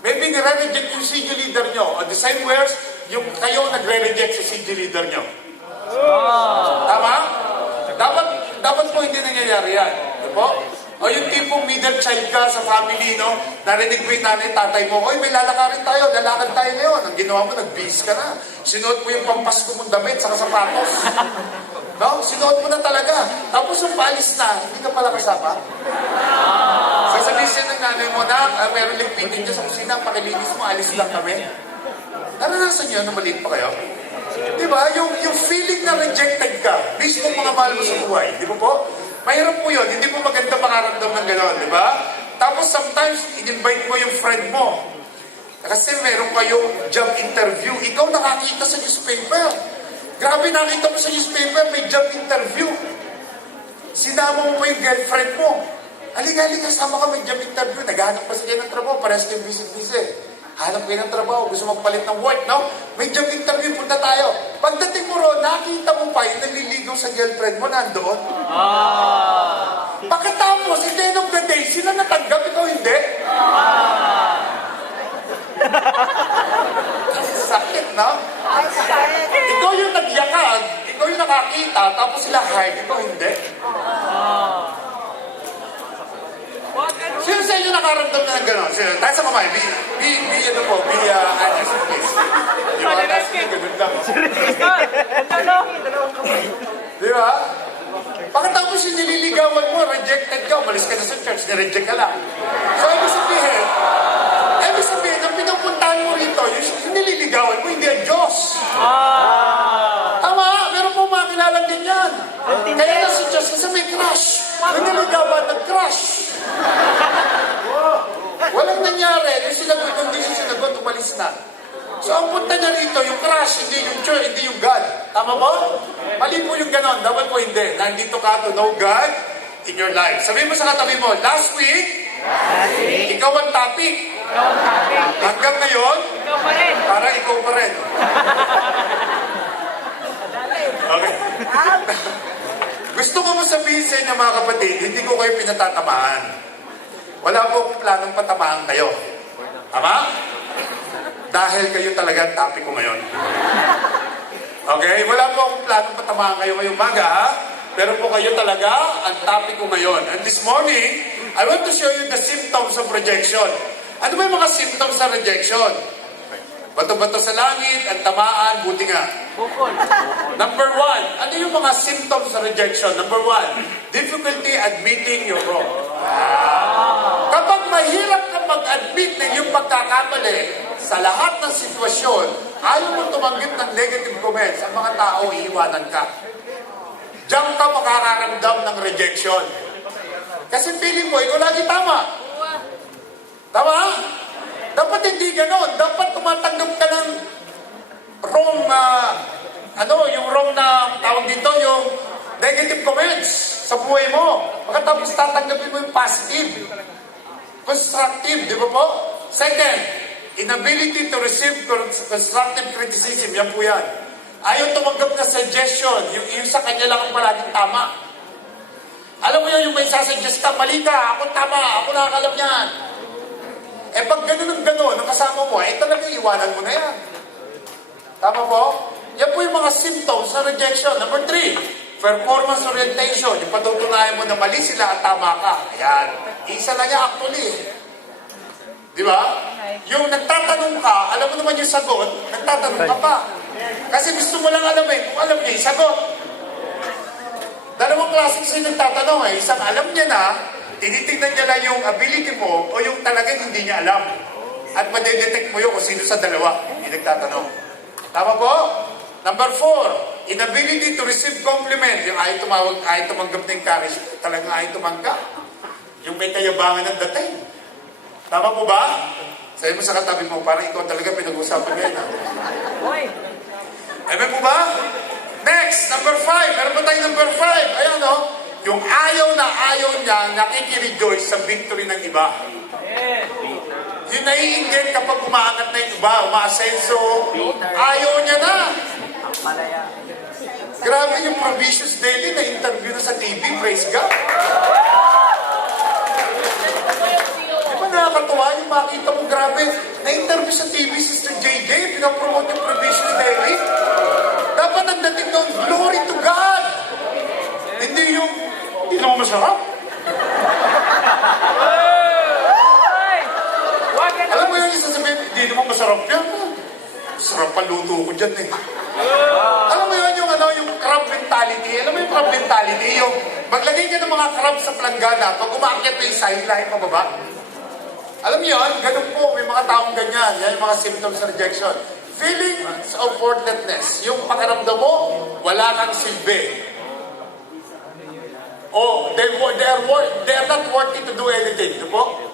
Maybe nire-reject yung CG leader nyo. On the same words, yung kayo nagre-reject sa CG leader nyo. Tama? Dapat po hindi nangyayari yan. Di po? O yung tipong middle child ka sa family, no? Narinig mo yung nanay, tatay mo, oy, may lalakarin tayo, lalakad tayo ngayon. Ang ginawa mo, nag-bihis ka na. Sinuot mo yung pampasko mong damit, saka sapatos. No? Sinuot mo na talaga. Tapos yung paalis na, hindi ka pala kasama. Sasabihin siya ng nanay mo na, meron lang meeting dyan sa kusina, pakilinis mo, alis lang kami. Naranasan niyo na maliit pa kayo? Di ba? Yung feeling na rejected ka, mismo mga mahal mo sa buhay. Di ba po? Mahirap po yun. Hindi po maganda makaramdam ng gano'n, di ba? Tapos sometimes, in-invite mo yung friend mo. Kasi meron kayong job interview. Ikaw nakakita sa newspaper. Grabe, nakita mo sa newspaper, may job interview. Sinama mo pa yung girlfriend mo. Halika, sama ka, may job interview. Naghahanap pa sila ng trabaho, parehas kayong busy. Hanap kayo ng trabaho, gusto magpalit ng work, no? May job interview, punta tayo. Pagdating mo ron, nakita mo pa yung naliligaw sa girlfriend mo, nandoon. Pagkatapos, at the end of the day, sila natanggap, ikaw hindi. Sakit, no? Ikaw yung nagyakag, ikaw yung nakakita, tapos sila hide, ikaw hindi. Sino sa inyo nakaramdam na ng gano'n? Sino? Tayo sa kamay. Ano po, honest, please. Yung mga tayo sa ganun lang. Di ba? Pagkatapos yung nililigawan mo, rejected ka, umalis ka na sa church, nireject ka lang. So, ibig sabihin, ang pinupuntahan mo rito, yung nililigawan mo, hindi ang Diyos. Tama, meron po mga kilala din yan. Kaya na si Diyos kasi may crush. Yung nililigawan, nag-crush. Walang nangyari. Yung sinagot, hindi siya sinagot, umalis na. So, ang punta niya rito, yung crush, hindi yung church, hindi yung God. Tama mo? Mali po yung ganon. Dapat po hindi. Nandito ka to know God in your life. Sabihin mo sa katabi mo, last week, ikaw ang topic. Hanggang ngayon, Ikaw pa rin. para ikaw pa rin. Okay. Gusto ko mo sabihin sa inyo mga kapatid, hindi ko kayo pinatatamaan. Wala po akong planong patamaan kayo. Tama? Dahil kayo talaga ang topic ko ngayon. Okay? Wala po akong planong patamaan kayo ngayong umaga, ha? Pero po kayo talaga ang topic ko ngayon. And this morning, I want to show you the symptoms of rejection. Ano ba yung mga symptoms ng rejection? Bato-bato sa langit, ang tamaan, buti nga. Number 1, ano yung mga symptoms ng rejection? Number 1, difficulty admitting you're wrong. Kapag mahirap ka mag-admit ng iyong pagkakamali sa lahat ng sitwasyon, ayaw mo tumanggap ng negative comments, ang mga tao iiwanan ka. Diyan ka makakaramdam ng rejection. Kasi feeling mo, ikaw lagi tama. Tama? Dapat hindi ganon. Dapat tumatanggap ka ng wrong, yung wrong na tawag dito, yung negative comments sa buhay mo. Pagkatapos tatanggapin mo yung positive, constructive, di ba po? Second, inability to receive constructive criticism. Yan po yan. Ayaw tumanggap na suggestion, yung sa kanya lang ang palaging tama. Alam mo yun, yung may sasuggest ka, mali ka, ako tama, ako nakakalam yan. Eh pag ganun ang kasama mo, talaga iwanan mo na yan. Tama po? Yan po yung mga symptoms ng rejection. Number 3, performance orientation. Yung patutunayan mo na mali sila at tama ka. Ayan. Isa na niya actually. Di ba? Yung nagtatanong ka, alam mo naman yung sagot, nagtatanong ka pa. Kasi gusto mo lang alamin kung alam niya yung sagot. Dalawang klase kasi nagtatanong eh. Isang alam niya na, tinitignan niya lang yung ability mo o yung talagang hindi niya alam. At madedetect mo yun kung sino sa dalawa yung nagtatanong. Tama po? Number 4, inability to receive compliment. Yung ayaw tumanggap na encouragement. Talagang ayaw tumanggap. Yung may kayabangan ng dating. Tama po ba? Sabi mo sa katabi mo, parang ikaw talaga pinag-usapan ngayon. Amen po ba? Next, number 5. Meron pa tayo number 5. Ayan o. Yung ayaw na ayaw niya, nakikirejoice sa victory ng iba. Yung naiinggit kapag umaangat na yung iba, umaasenso, ayaw niya na. Grabe yung Provisions Daily na interview na sa TV, praise God. Di ba nakakatuwa yung makita mo, grabe, na interview sa TV, Sister JJ, pinapromote yung Provisions masarap. Hoy! Huwag ka Alam mo yung isa sabihin, hindi naman masarap yan. Sarap pa luto ko dyan eh. Alam mo yun yung, yung crab mentality? Alam mo yung crab mentality? Yung maglagay ka ng mga crab sa planggana, pag umakyat na yung sideline pababa. Alam mo yun? Ganun po, may mga taong ganyan. Yan yung mga symptoms of rejection. Feelings of worthlessness. Yung pakiramdam mo, wala kang silbi. Oh, they are not worthy to do anything. Ito po.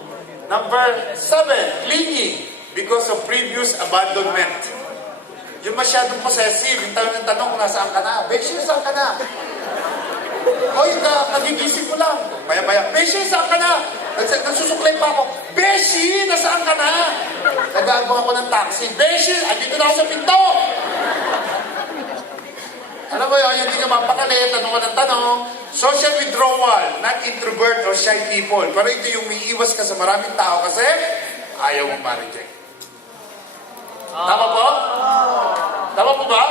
Number 7, clingy because of previous abandonment. Yung masyadong possessive, yung tanong kung nasaan ka na. Beshi, nasaan ka na? Hoy, nagigising ko lang. Maya-maya, Beshi, nasaan ka na? Nagsusuklay pa ako. Beshi, nasaan ka na? Nag-aabang ako ng taxi. Beshi, andito na ako sa pinto! Alam mo yun, hindi ka mapakali, tanong ka ng tanong. Social withdrawal, not introvert or shy people. Pero ito yung umiiwas ka sa maraming tao kasi ayaw mong ma-reject. Tama po? Tama po ba?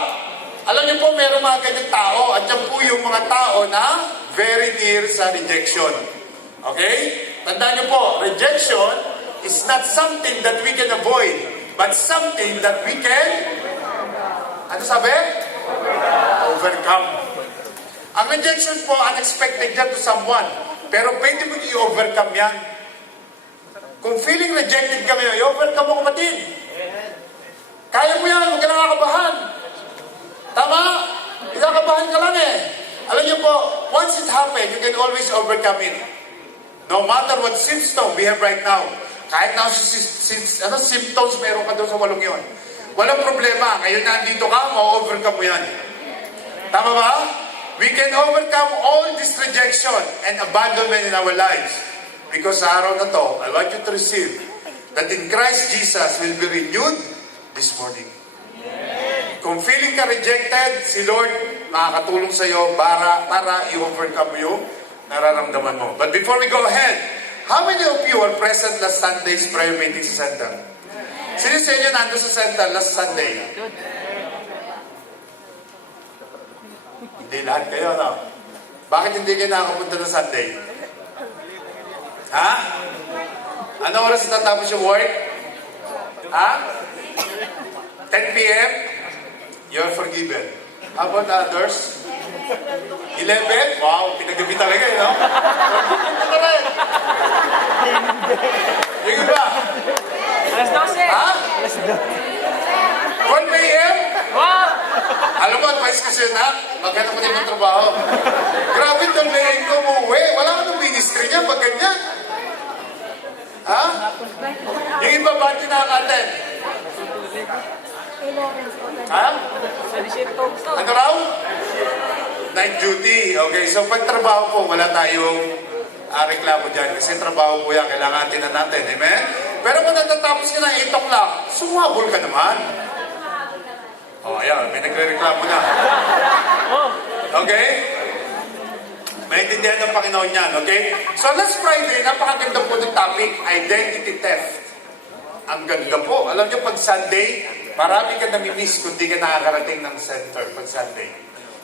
Alam niyo po, meron mga ganyang tao at yan po yung mga tao na very near sa rejection. Okay? Tandaan niyo po, rejection is not something that we can avoid, but something that we can, ano sabi? Overcome. Ang rejection po, unexpected yan to someone. Pero pwede mo i-overcome yan. Kung feeling rejected kami, i-overcome mo kapatid. Kaya mo yan, huwag ka nakakabahan. Tama? Kinakabahan ka lang eh. Alam niyo po, once it happened, you can always overcome it. No matter what symptoms we have right now. Kahit na symptoms meron ka doon sa walong yun. Walang problema. Ngayon na andito ka, ma-overcome mo yan. Tama ba? We can overcome all this rejection and abandonment in our lives. Because sa araw na to, I want you to receive that in Christ Jesus will be renewed this morning. Kung feeling ka rejected, si Lord makakatulong sa iyo para i-overcome yung nararamdaman mo. But before we go ahead, how many of you are present last Sunday's prayer meeting sa center? Sino sa inyo nandun sa center last Sunday? Hindi lahat kayo, no? Bakit hindi kayo nakakapunta ng Sunday? Ha? Ano oras tatapos yung work? Ha? 10 p.m.? You're forgiven. How about others? 11? Wow, pinagabi talaga no? Forgiven ka rin. Yung iba? Alas 12. Ha? 1 p.m.? Wow! Alam mo, advice kasi na, maghanap mo din ng trabaho. Grabe, dalmayin ko mo, wala ka ng ministry niya, pag ganyan. Ha? Yung iba ba kinakaten? Ha? Sa disyerto. Ano raw? Night duty. Okay, so pag trabaho po, wala tayong reklamo dyan. Kasi trabaho po yan, kailangan natin. Amen? Pero kung natatapos ka ng 8 o'clock, sumabol ka naman. Oh, ayan, may nagre-reklamo na. Okay? Maintindihan ng Panginoon yan, okay? So last Friday, napakaganda po ng topic, identity theft. Ang ganda po. Alam niyo, pag Sunday, marami ka nami-miss kung di ka nakakarating ng center pag Sunday.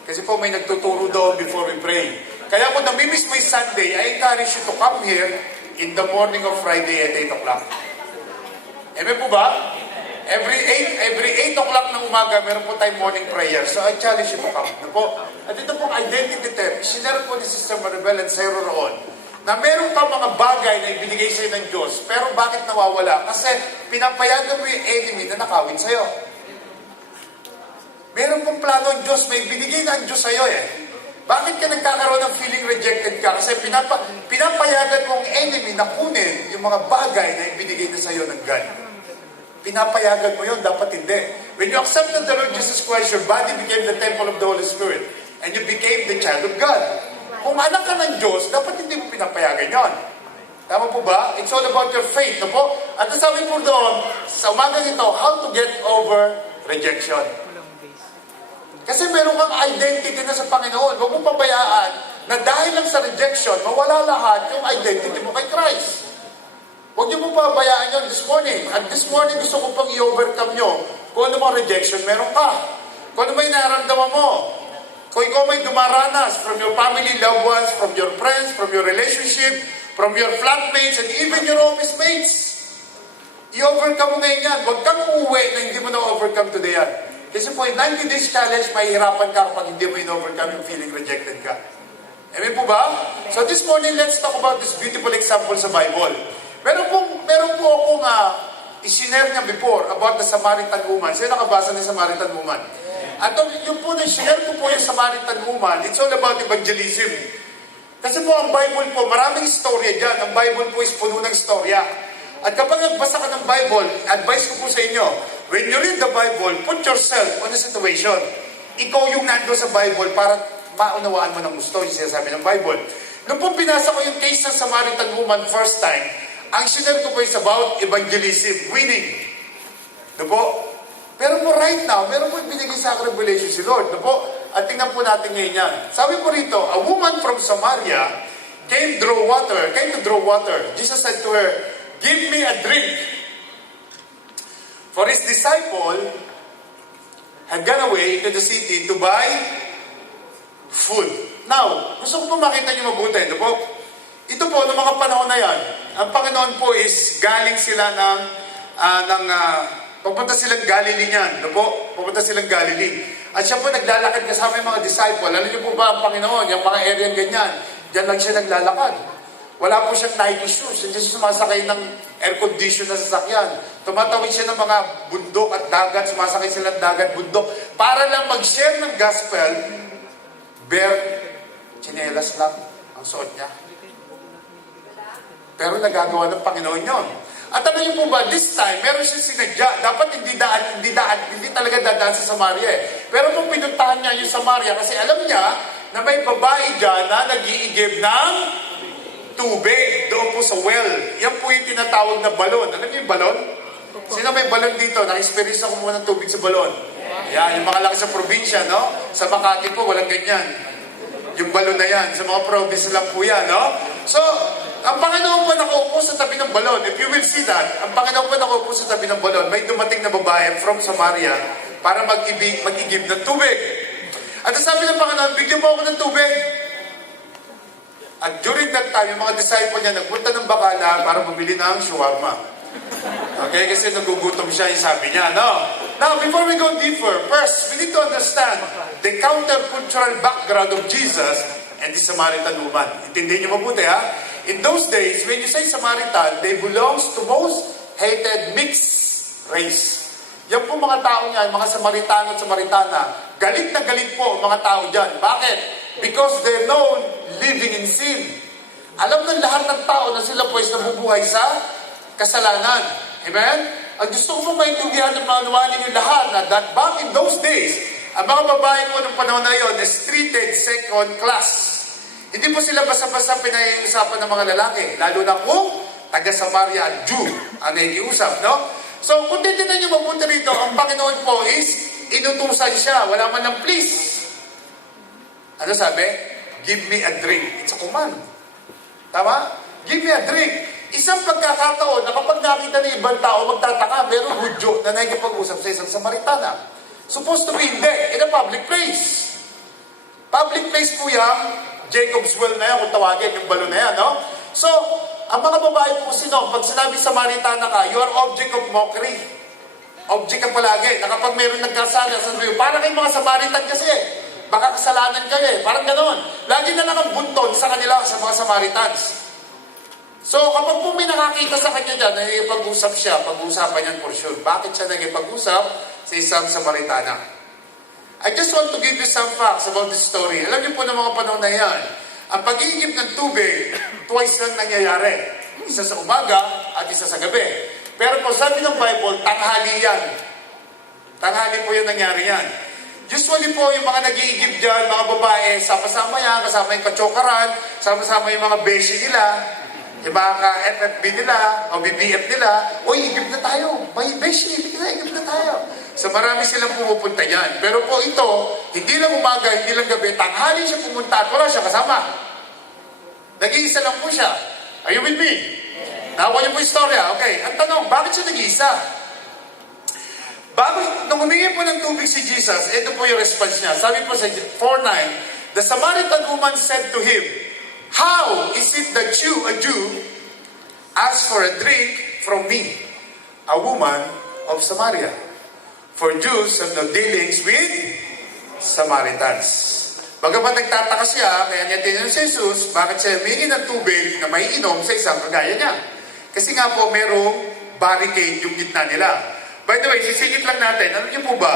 Kasi po may nagtuturo doon before we pray. Kaya kung nami-miss mo yung Sunday, I encourage you to come here in the morning of Friday at 8 o'clock. Amen po ba? Every 8 o'clock ng umaga, meron po tayong morning prayer. So I challenge you to come. Ano po? At ito pong identity theft, sinare po ni Sister Maribel and Sarah roon, na meron ka mga bagay na ibinigay sa'yo ng Diyos, pero bakit nawawala? Kasi pinapayagan mo yung enemy na nakawin sa'yo. Meron pong plano ang Diyos, may binigay na ang Diyos sa'yo eh. Bakit ka nagkakaroon ng feeling rejected ka? Kasi pinapayagan mo ang enemy na kunin yung mga bagay na ibinigay na sa'yo ng God. Pinapayagan mo yun, dapat hindi. When you accepted the Lord Jesus Christ, your body became the temple of the Holy Spirit. And you became the child of God. Kung anak ka ng Diyos, dapat hindi mo pinapayagan yon. Tama po ba? It's all about your faith. No po? At sabi po doon, sa umaga ito, how to get over rejection. Kasi meron kang identity na sa Panginoon. Huwag mong pabayaan na dahil lang sa rejection, mawala lahat yung identity mo kay Christ. Huwag niyo mo pabayaan yun this morning. At this morning, gusto ko pang i-overcome nyo kung ano mga rejection meron ka. Kung ano may nararamdaman mo. Kung ikaw may dumaranas from your family, loved ones, from your friends, from your relationship, from your flatmates, and even your office mates, i-overcome mo ngayon yan. Huwag kang uuwi na hindi mo na-overcome today yan. Kasi po, yung 90 days challenge, mahihirapan ka kapag hindi mo in-overcome yung feeling rejected ka. Amen po ba? So this morning, let's talk about this beautiful example sa Bible. Meron po akong isinare niya before about the Samaritan woman. Sino nakabasa ng Samaritan woman? At yung po na-share ko po yung Samaritan woman, it's all about evangelism. Kasi po ang Bible po, maraming istorya dyan. Ang Bible po is puno ng istorya. At kapag nagbasa ka ng Bible, advice ko po sa inyo, when you read the Bible, put yourself on a situation. Ikaw yung nando sa Bible para maunawaan mo ng gusto yung sinasabi ng Bible. Noong po pinasa ko yung case ng Samaritan woman first time, ang sinare ko po is about evangelism, winning. No po? Pero po right now, meron po binigay sa akin revelation si Lord. No po? At tingnan po natin ngayon yan. Sabi po rito, a woman from Samaria came to draw water. Jesus said to her, "Give me a drink." For his disciple had gone away into the city to buy food. Now, gusto ko po makita niyo mabuti. No po? Ito po, noong mga panahon na yan, ang Panginoon po is galing sila papunta silang Galilee niyan. No po? Papunta silang Galilee. At siya po naglalakad kasama yung mga disciple. Alam niyo po ba ang Panginoon, yung mga area ganyan, diyan lang siya naglalakad. Wala po siyang Nike shoes. Hindi siya sumasakay ng air-condition na sasakyan. Tumatawid siya ng mga bundok at dagat. Sumasakay sila ng dagat, bundok. Para lang mag-share ng gospel, bare chinelas lang ang suot niya. Pero nagagawa ng Panginoon yun. At alam niyo po ba, this time, meron siya sinadya. Dapat hindi talaga dadaan sa Samaria eh. Pero kung pinuntahan niya yung Samaria, kasi alam niya na may babae dyan na nag-iigib ng tubig doon po sa well. Yan po yung tinatawag na balon. Alam niyo yung balon? Sino may balon dito? Na-experience ako muna ng tubig sa balon. Yan, yung mga laki sa probinsya, no? Sa Makati po, walang ganyan. Yung balon na yan. Sa mga province lang po yan, no? So, ang Panginoon po nakaupo sa tabi ng balon. If you will see that, ang Panginoon po nakaupo sa tabi ng balon. May dumating na babae from Samaria para mag-igib ng tubig. At sabi ng Panginoon, bigyan mo ako ng tubig. At during that time, yung mga disciple niya nagpunta ng Bacala para bumili ng shawarma. Okay? Kasi nagugutom siya, yung sabi niya, no? Now, before we go deeper, first, we need to understand the counter-cultural background of Jesus and the Samaritan woman. Intindihin niyo mabuti, ha? In those days, when you say Samaritan, they belongs to most hated mixed race. Yan po mga tao niya, mga Samaritano at Samaritana, galit na galit po ang mga tao dyan. Bakit? Because they're known living in sin. Alam ng lahat ng tao na sila po is nabubuhay sa kasalanan. Amen? Ang gusto ko maintindihan ng mga nuwanin yung lahat na that back in those days, ang mga babae po ng panahon na yun is treated second class. Hindi po sila basta-basta pinag-iusapan ng mga lalaki. Lalo na kung taga-Samaria at Jew ang nakikiusap, no? So, kung titignan nyo mabuti rito, ang Panginoon po is inutusan siya. Wala man ng please. Ano sabi? Give me a drink. It's a command. Tama? Give me a drink. Isang pagkakataon na kapag nakita ng ibang tao, magtataka, meron Hudyo na nakikipag-usap sa isang Samaritana. Supposed to be in in a public place. Public place po yan, Jacob's well na yan, kung tawagin, yung balon na yan, no? So, ang mga babae po sino, pag sinabi Samaritana ka, you are object of mockery. Object ka palagi, na kapag mayroon nagkasala, sabi mo, parang kayong mga Samaritan kasi, baka kasalanan kayo eh, parang ganoon. Lagi na lang ang bunton sa kanila, sa mga Samaritans. So, kapag po may nakakita sa kanya dyan, nagipag-usap siya, pag-uusapan yan for sure. Bakit siya nagipag-usap sa isang Samaritana? I just want to give you some facts about this story. Alam niyo po ng mga panahon na yan, ang pag-iigib ng tubig, twice lang nangyayari. Isa sa umaga at isa sa gabi. Pero po sabi ng Bible, tanghali yan. Tanghali po yung nangyari yan. Usually po yung mga nag-iigib dyan, mga babae, sama-sama yan, kasama yung kachokaran, sama-sama yung mga beshi nila, yung mga ka-FFB nila, o BBF nila, o igib na tayo. May beshi, igib na tayo. So marami silang pumupunta yan. Pero po ito, hindi lang umaga, hindi lang gabi, tanghali siya pumunta at wala siya kasama. Nag-iisa lang po siya. Are you with me? Nakuha niyo po yung istorya. Okay, ang tanong, bakit siya nag-iisa? Nung humingi po ng tubig si Jesus, ito po yung response niya. Sabi po sa 4:9, the Samaritan woman said to him, "How is it that you, a Jew, ask for a drink from me, a woman of Samaria? For Jews have no dealings with Samaritans." Bagamat nagtataka siya, kaya niya tinanong si Jesus, bakit siya humingi ng tubig na maiinom sa isang kagaya niya? Kasi nga po, merong barricade yung gitna nila. By the way, sisingit lang natin, alam niyo po ba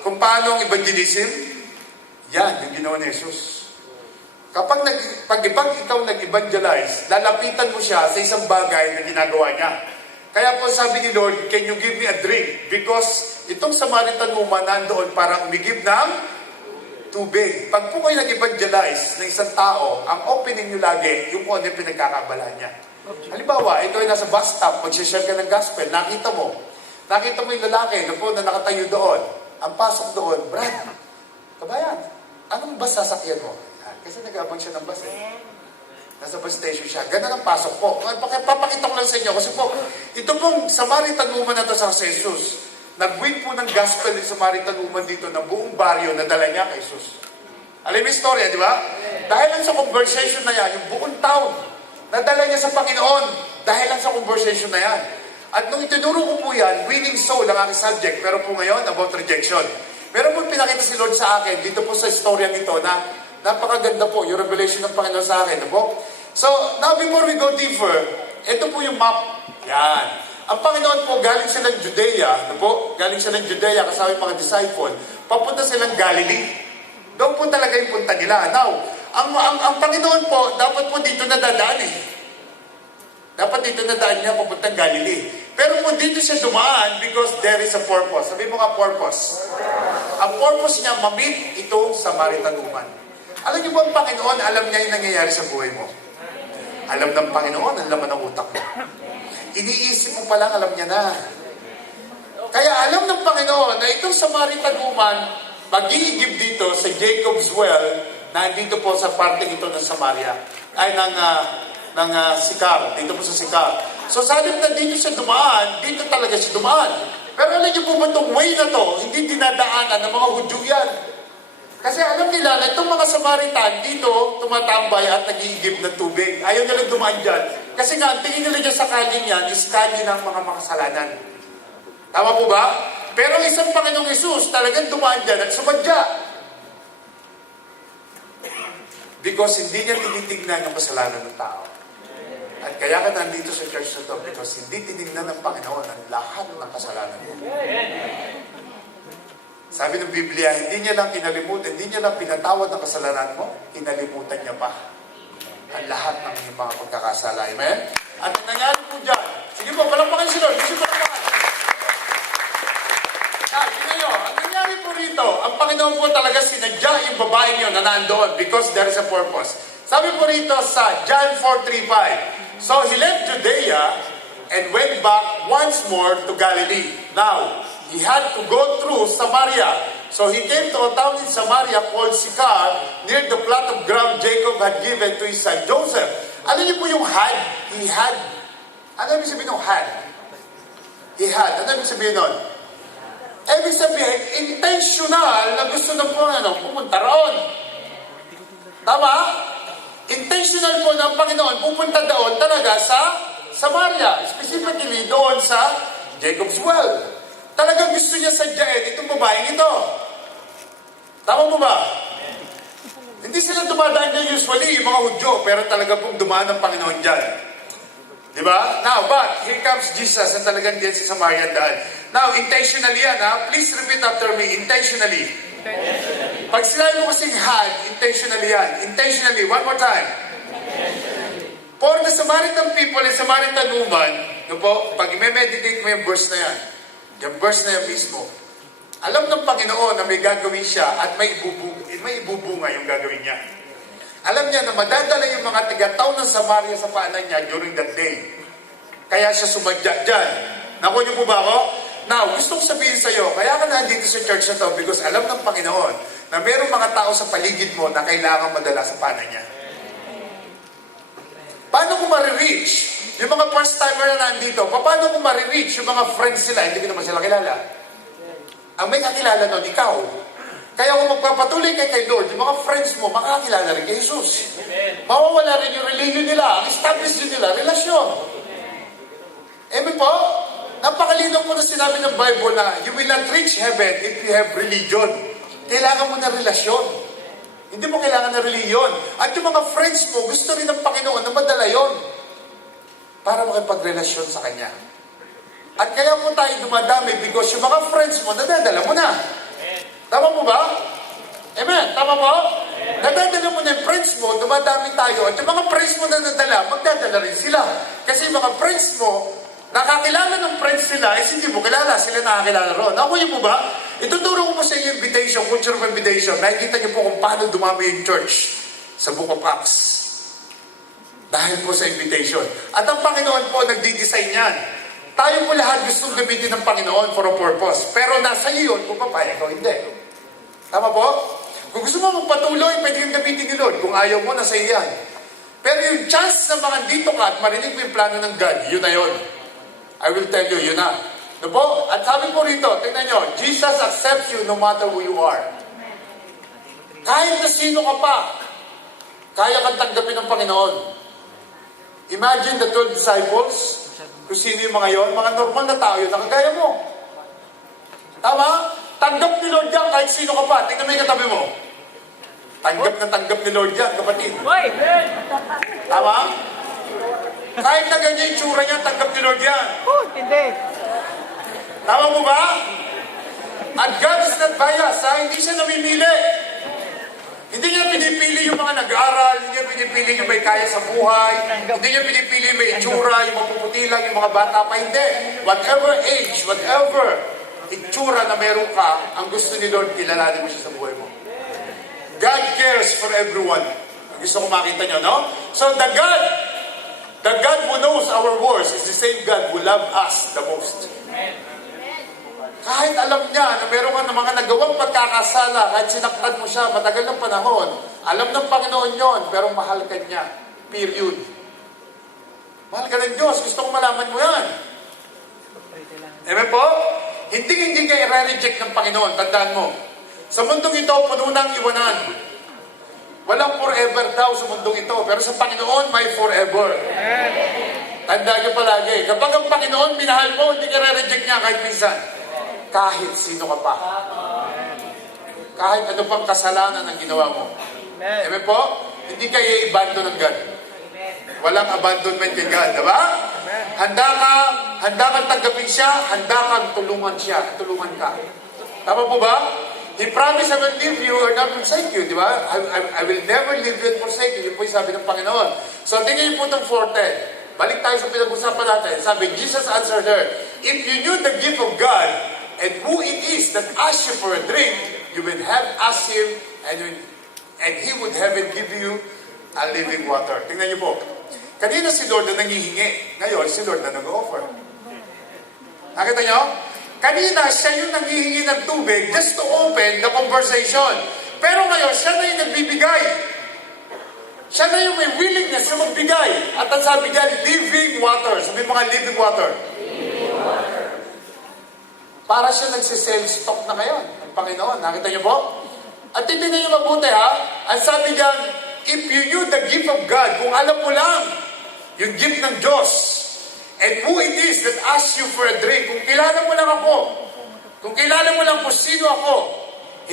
kung paano ang evangelism? Yan, yung ginawa ni Jesus. Pag ikaw nag-evangelize, lalapitan mo siya sa isang bagay na ginagawa niya. Kaya po sabi ni Lord, "Can you give me a drink?" Because itong Samaritan woman nandoon para umigib ng tubig. Pag po kayo nag-evangelize ng isang tao, ang opening nyo lagi, yung kung ano yung pinagkakabalaan niya. Halimbawa, ikaw ay nasa bus stop, mag-share ka ng gospel, nakita mo yung lalaki na nakatayo doon. Ang pasok doon, "Brad, kabayan, anong bus sasakyan mo?" Kasi nag-aabang siya ng bus eh. Nasa bus station siya. Ganun ang pasok po. Papakita ko lang sa inyo. Kasi po, ito pong Samaritan woman na ito sa Jesus. Nag-win po ng gospel ng Samaritan woman dito na buong baryo na dala niya kay Jesus. Alam mo yung story, di ba? Dahil lang sa conversation na yan, yung buong town, nadala niya sa Panginoon. Dahil lang sa conversation na yan. At nung itinuro ko po yan, winning soul ang aking subject. Pero po ngayon, about rejection. Meron po pinakita si Lord sa akin, dito po sa istorya nito, na napakaganda po, yung revelation ng Panginoon sa akin. Po? So, now before we go deeper, ito po yung map. Yan. Ang Panginoon po, galing silang Judea, galing silang Judea kasama yung mga disciple, papunta silang Galilee. Doon po talaga yung punta nila. Now, ang Panginoon po, dapat po dito nadadaan eh. Dapat dito nadaan niya papuntang Galilee. Pero po dito siya dumaan because there is a purpose. Sabi mo nga purpose. Ang purpose niya, ma-meet itong Samaritan woman. Alam niyo ba ang Panginoon, alam niya yung nangyayari sa buhay mo? Alam ng Panginoon, ang laman ng utak mo. Iniisip mo pa lang, alam niya na. Kaya alam ng Panginoon na itong Samaritan woman, mag-iigib dito sa Jacob's well, na dito po sa parting ito ng Samaria, ay ng Sikar, dito po sa Sikar. So sa halip na dito siya dumaan, dito talaga siya dumaan. Pero alam niyo po ba itong way na to, hindi dinadaanan ng mga Hudyo yan. Kasi alam nila na itong mga Samaritan dito tumatambay at nag-iigib ng tubig. Ayaw nilang dumaan dyan. Kasi nga, ang tingin nila dyan sa kalye niyan, is kalye ng mga makasalanan. Tama po ba? Pero isang Panginoong Yesus talagang dumaan dyan at sumadya. Because hindi niya tinitignan ang kasalanan ng tao. At kaya ka nandito sa church na to because hindi tinignan ng Panginoon ang lahat ng kasalanan mo. Sabi ng Biblia, hindi niya lang kinalimutan, hindi niya lang pinatawad ang kasalanan mo, kinalimutan niya pa ang lahat ng iyong mga pagkakasala. Amen? At ang nangyari po dyan, sige po, palampakan si Lord, sige palampakan. Tingnan nyo, ang nangyari po rito, ang Panginoon po talaga sinadya yung babae niyo na nandoon because there is a purpose. Sabi po rito sa John 4:35, so he left Judea and went back once more to Galilee. Now, he had to go through Samaria. So he came to a town in Samaria called Sychar, near the plot of ground Jacob had given to his son Joseph. Alam niyo po yung had? He had. Ano ibig sabihin ng had? He had. Ano ibig sabihin nun? Ibig sabihin, intentional na gusto na po pumunta roon. Tama? Intentional po ng Panginoon pupunta doon talaga sa Samaria. Specifically doon sa Jacob's well. Talagang gusto niya sadyain itong babaeng ito. Tama mo ba? Hindi sila dumadaan dyan usually, yung mga Hudyo, pero talaga pong dumaan ng Panginoon dyan. Diba? Now, but, here comes Jesus na talagang dyan sa Samaria daan. Now, intentionally yan, ha? Please repeat after me, intentionally. Pag sinabi mo kasing had, intentionally yan. Intentionally, one more time. For the Samaritan people and Samaritan woman, pag i-meditate mo yung verse na yan, yung verse na yan mismo, alam ng Panginoon na may gagawin siya at may ibubunga yung gagawin niya. Alam niya na madadala yung mga taga-town ng Samaria sa paanan niya during that day. Kaya siya sumadya dyan. Nakuha niyo po ba ako? Now, gusto kong sabihin sa iyo, kaya ka nandito sa church na to because alam ng Panginoon na mayroong mga tao sa paligid mo na kailangan madala sa paanan niya. Paano ko ma-reach? Yung mga first timer na nandito, paano ko ma-reach yung mga friends sila? Hindi ko naman sila kilala. Ang may kakilala nun, ikaw. Kaya kung magpapatuloy kay Lord, yung mga friends mo, makakilala rin kay Jesus. Mawawala rin yung religion nila, ang establish din nila, relasyon. Amen po? Napakalinaw ko na sinabi ng Bible na you will not reach heaven if you have religion. Kailangan mo na relasyon. Hindi mo kailangan na religion. At yung mga friends mo, gusto rin ng Panginoon na madala yon para makipagrelasyon sa Kanya. At kaya po tayo dumadami because yung mga friends mo, nadadala mo na. Tama mo ba? Amen. Tama po? Nadadala mo na yung friends mo, dumadami tayo. At yung mga friends mo na nadala, magdadala rin sila. Kasi yung mga friends mo, nakakilala ng friends nila, hindi mo kilala, sila nakakilala ron. Nakuha mo ba? Ituturo ko po sa inyo invitation, culture of invitation. Nakikita niyo po kung paano dumami yung church sa Book of Acts. Dahil po sa invitation. At ang Panginoon po nagdi-design yan. Tayo po lahat gustong gamitin ng Panginoon for a purpose. Pero nasa iyo yun kung papayag o hindi. Tama po? Kung gusto mo magpatuloy, pwede yung gamitin ni Lord. Kung ayaw mo, nasa iyo yan. Pero yung chance na mga dito ka at marinig mo yung plano ng God, yun na yun. I will tell you, yun na. No po? At sabi po rito, tingnan nyo, Jesus accepts you no matter who you are. Kahit na sino ka pa, kaya kang tanggapin ng Panginoon. Imagine the 12 disciples, kung sino yung mga yon, mga normal na tao yun, nakagaya mo. Tama? Tanggap ni Lord yan kahit sino ka pa. Tingnan mo yung katabi mo. Tanggap ni Lord yan, kapatid. Hoy! Tama? Kahit na ganyan yung tsura niya, tanggap ni Lord yan. Hindi. Tama mo ba? At God is not biased, ha? Hindi siya namimili. Hindi niya pinipili yung mga nag-aaral, hindi niya pinipili yung may kaya sa buhay, hindi niya pinipili yung may itsura, yung mapuputi lang, yung mga bata pa, hindi. Whatever age, whatever itsura na meron ka, ang gusto ni Lord, kilalanin mo siya sa buhay mo. God cares for everyone. Gusto ko makita nyo, no? So the God who knows our worst is the same God who loves us the most. Kahit alam niya na meron ka ng mga nagawang pagkakasala, kahit sinaktan mo siya matagal ng panahon, alam ng Panginoon yon, pero mahal ka niya. Period. Mahal ka ng Diyos. Gusto ko malaman mo yan. Amen po? Hindi ka i-reject ng Panginoon. Tandaan mo. Sa mundong ito, puno ng iwanan. Walang forever daw sa mundong ito. Pero sa Panginoon, may forever. Tandaan niyo palagi. Kapag ang Panginoon minahal mo, hindi ka i-reject niya kahit minsan. Kahit sino ka pa. Kahit ano pang kasalanan ang ginawa mo. Amen po? Hindi ka i-abandon ng God. Walang abandonment kay God, diba? Handa kang tanggapin siya, handa kang tulungan siya, tulungan ka. Tama po ba? He promised I will leave you or not forsake you, di ba? I will never leave you and forsake you. Yun po yung sabi ng Panginoon. So, tingnan niyo po itong 4:10. Balik tayo sa pinag-usapan natin. Sabi, Jesus answered her, if you knew the gift of God, and who it is that asks you for a drink, you will have asked him, and he would have and give you a living water. Tingnan niyo po. Kanina si Lord na nangihingi. Ngayon, si Lord na nag-offer. Nakita niyo? Kanina, siya yung nanghihingi ng tubig just to open the conversation. Pero ngayon, siya na yung nagbibigay. Siya na yung may willingness na magbigay. At ang sabi niya, living water. Sabi mga living water. Living water. Para siya nagsisell stock na ngayon, ang Panginoon. Nakita niyo po? At titignan niyo mabuti ha. Ang sabi diyan, if you knew the gift of God, kung alam mo lang, yung gift ng Diyos, and who it is that asks you for a drink, kung kilala mo lang ako, kung kilala mo lang kung sino ako,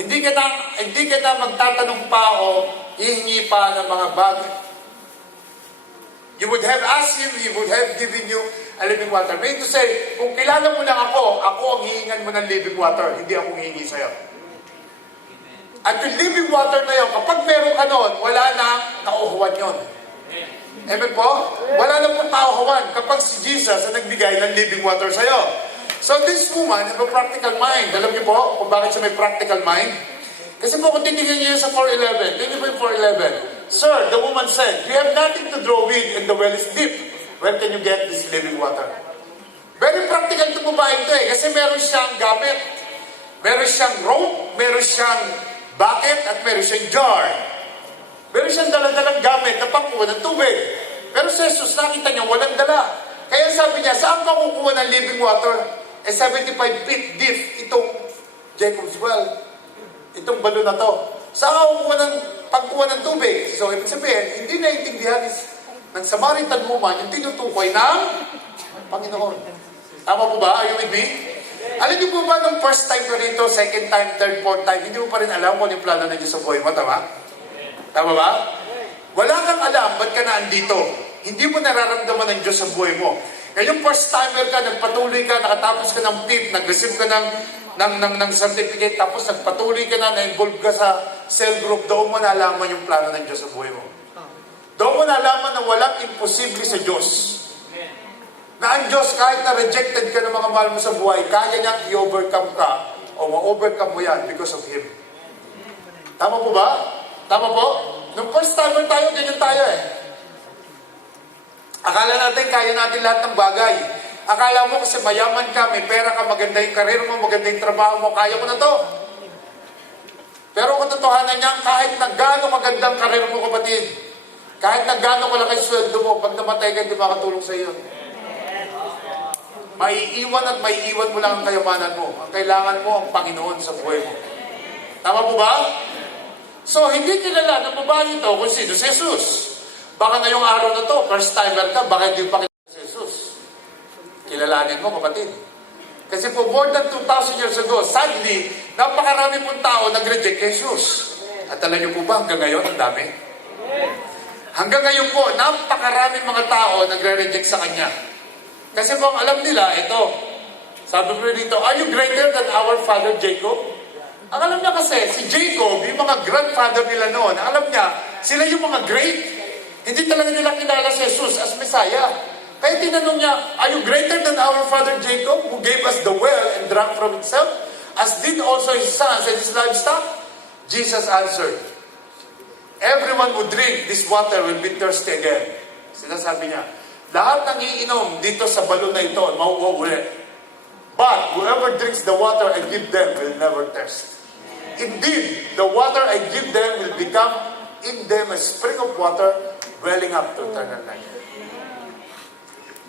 hindi kita magtatanong pa o hihingi pa ng mga bagay. You would have asked him, he would have given you a living water. Meaning to say, kung kilala mo lang ako ang hihingan mo ng living water, hindi ako hihingi sa'yo. At yung living water na yun, kapag meron ka nun, wala na nauhuwan yun. Amen po? Wala na pong nauhuwan kapag si Jesus ang nagbigay ng living water sa'yo. So this woman have a practical mind. Alam niyo po kung bakit siya may practical mind? Kasi po kung titignan niyo sa 4:11, tingnan po yung 4:11. Sir, the woman said, you have nothing to draw with and the well is deep. Where can you get this living water? Very practical ito babae ito eh. Kasi meron siyang gamit. Meron siyang rope, meron siyang bucket, at meron siyang jar. Meron siyang daladalang gamit na pangkuha ng tubig. Pero si Jesus, nakita niya, walang dala. Kaya sabi niya, saan ka kukuha ng living water? 75 feet deep itong Jacob's well. Itong balon na to. Saan ako pagkuha ng tubig? So, ibig sabihin, hindi naiintindihan ng Samaritan woman yung tinutukoy ng Panginoon. Tama po ba? Are you with me? Alam niyo po ba nung first time ko rito, second time, third, fourth time, hindi mo pa rin alam kung ano yung plano na Diyos sa buhay mo, tama? Tama ba? Wala kang alam, ba't ka na andito? Hindi mo nararamdaman ng Diyos sa buhay mo. Ngayong first timer ka, nagpatuloy ka, nakatapos ka ng PIP, nag-receive ka ng certificate, tapos nagpatuloy ka na, na-involve ka sa cell group, doon mo nalaman yung plano ng Diyos sa buhay mo. Doon mo nalaman na walang imposible sa Diyos. Na ang Diyos, kahit na rejected ka ng mga mahal mo sa buhay, kaya niyang i-overcome ka o ma-overcome mo yan because of Him. Tama po ba? Tama po? Nung first timer tayo, ganyan tayo eh. Akala natin, kaya natin lahat ng bagay. Akala mo kasi mayaman ka, may pera ka, maganda yung karir mo, maganda yung trabaho mo, kaya mo na to. Pero katotohanan niya, kahit na gaano magandang karir mo, kapatid, kahit na gaano kalaki sweldo mo, pag namatay ka, hindi makatulong sa iyo. Maiiwan at maiiwan mo lang ang kayamanan mo. Ang kailangan mo, ang Panginoon sa buhay mo. Tama po ba? So, hindi kilala ng babae ito kung sino si Jesus. Baka ngayong araw na to, first timer ka, baka hindi pa kilala si Jesus. Kilalanin mo, kapatid. Kasi po, more than 2,000 years ago, sadly, napakarami pong tao nag-reject kay Jesus. At alam niyo po ba, hanggang ngayon, ang dami? Hanggang ngayon po, napakarami mga tao nagre-reject sa Kanya. Kasi po, ang alam nila, ito, sabi ko dito, are you greater than our father Jacob? Ang alam niya kasi, si Jacob, yung mga grandfather nila noon, ang alam niya, sila yung mga great. Hindi talaga nila kilala si Jesus as Messiah. Kaya tinanong niya, are you greater than our father Jacob, who gave us the well and drank from itself, as did also his sons and his livestock? Jesus answered, everyone who drink this water will be thirsty again. Sinasabi niya, lahat ng iinom dito sa balon na ito, mauuwi. But whoever drinks the water I give them will never thirst. Indeed, the water I give them will become in them a spring of water welling up to eternal life.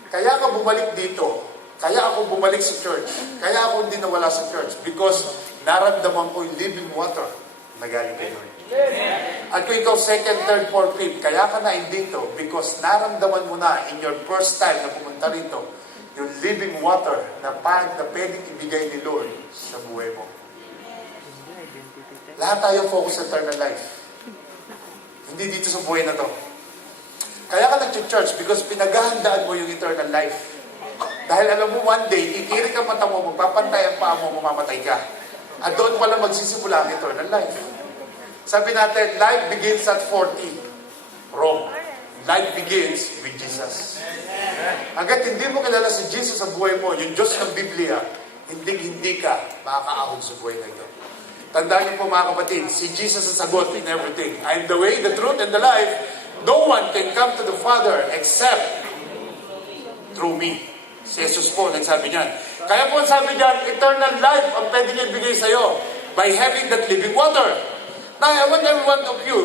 Kaya ako bumalik dito, kaya ako bumalik sa church, kaya ako hindi nawala sa church, because naramdaman ko yung living water na galing kay Lord. At kung ikaw second, third, fourth, fifth, kaya ka na dito because naramdaman mo na in your first time na pumunta rito yung living water na pwedeng ibigay ni Lord sa buhay mo. Lahat tayo focus sa eternal life. Hindi dito sa buhay na to. Kaya ka nag-church because pinaghahandaan mo yung eternal life. Dahil alam mo, one day, titirik ang mata mo, magpapantay ang paa mo, mamamatay ka. At doon pala magsisimula ang eternal life. Sabi natin, life begins at 40. Wrong. Life begins with Jesus. Hanggat hindi mo kilala si Jesus sa buhay mo, yung Diyos ng Biblia, hindi ka makakaahon sa buhay na ito. Tandaan niyo po mga kapatid, si Jesus ang sagot in everything. I am the way, the truth, and the life. No one can come to the Father except through me. Si Jesus po, nagsabi niyan. Kaya po sabi niyan, eternal life ang pwede niya ibigay sa'yo by having that living water. Now, I want every one of you,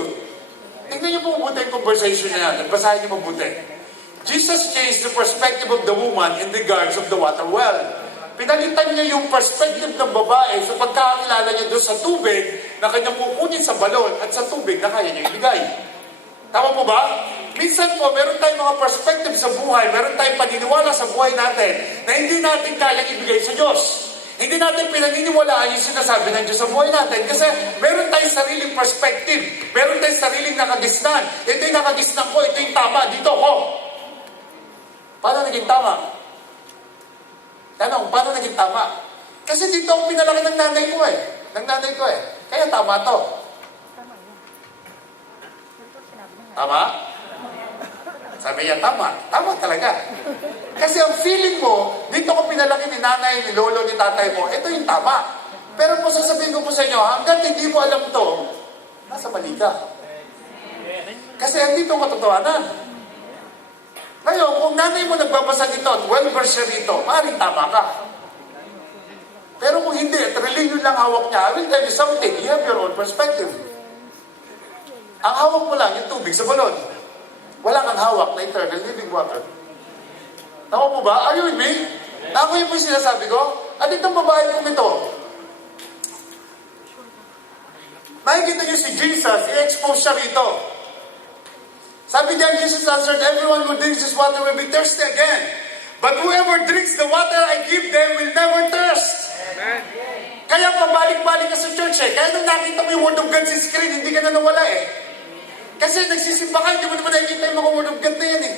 tingnan niyo po mabuti yung conversation na yan. Nagbasahin niyo mabuti. Jesus changed the perspective of the woman in regards of the water well. Pinalitan niya yung perspective ng babae sa pagkakilala niya doon sa tubig na kanyang kukunin sa balon at sa tubig na kaya niya ibigay. Tama po ba? Minsan po, meron tayong mga perspective sa buhay, meron tayong paniniwala sa buhay natin na hindi natin kayang ibigay sa Diyos. Hindi natin pinaniniwalaan yung sinasabi ng Diyos sa buhay natin kasi meron tayong sariling perspective, meron tayong sariling nakagisnan. Ito yung nakagisnan ko, ito yung tama, dito ko. Paano naging tama? Tanong, paano naging tama? Kasi dito ako pinalaki ng nanay ko eh. Kaya tama to. Tama? Sabi niya, tama. Tama talaga. Kasi ang feeling mo, dito ko pinalaki ni nanay, ni lolo, ni tatay mo, ito yung tama. Pero kung sasabihin ko po sa inyo, hanggang hindi mo alam to, nasa mali ka. Kasi andito ang katotohanan. Ngayon, kung nanay mo nagbabasa nito at 12 verse rito, maaaring tama ka. Pero kung hindi, at religion lang hawak niya, I will tell you something, you have your own perspective. Ang hawak mo lang, yung tubig sa balon. Wala kang hawak na eternal living water. Tama mo ba? Are you with me? Ako yung sinasabi ko? At itong babae kong ito, Makikita niyo si Jesus, i-expose siya rito. Sabi niya, Jesus answered, everyone who drinks this water will be thirsty again. But whoever drinks the water I give them will never thirst. Kaya pabalik-balik ka sa church eh. Kaya nung nakita mo yung Word of God sa screen, hindi ka na nawala eh. Kasi nagsisimba ka, hindi mo naman nakikita yung mga Word of God na yan eh.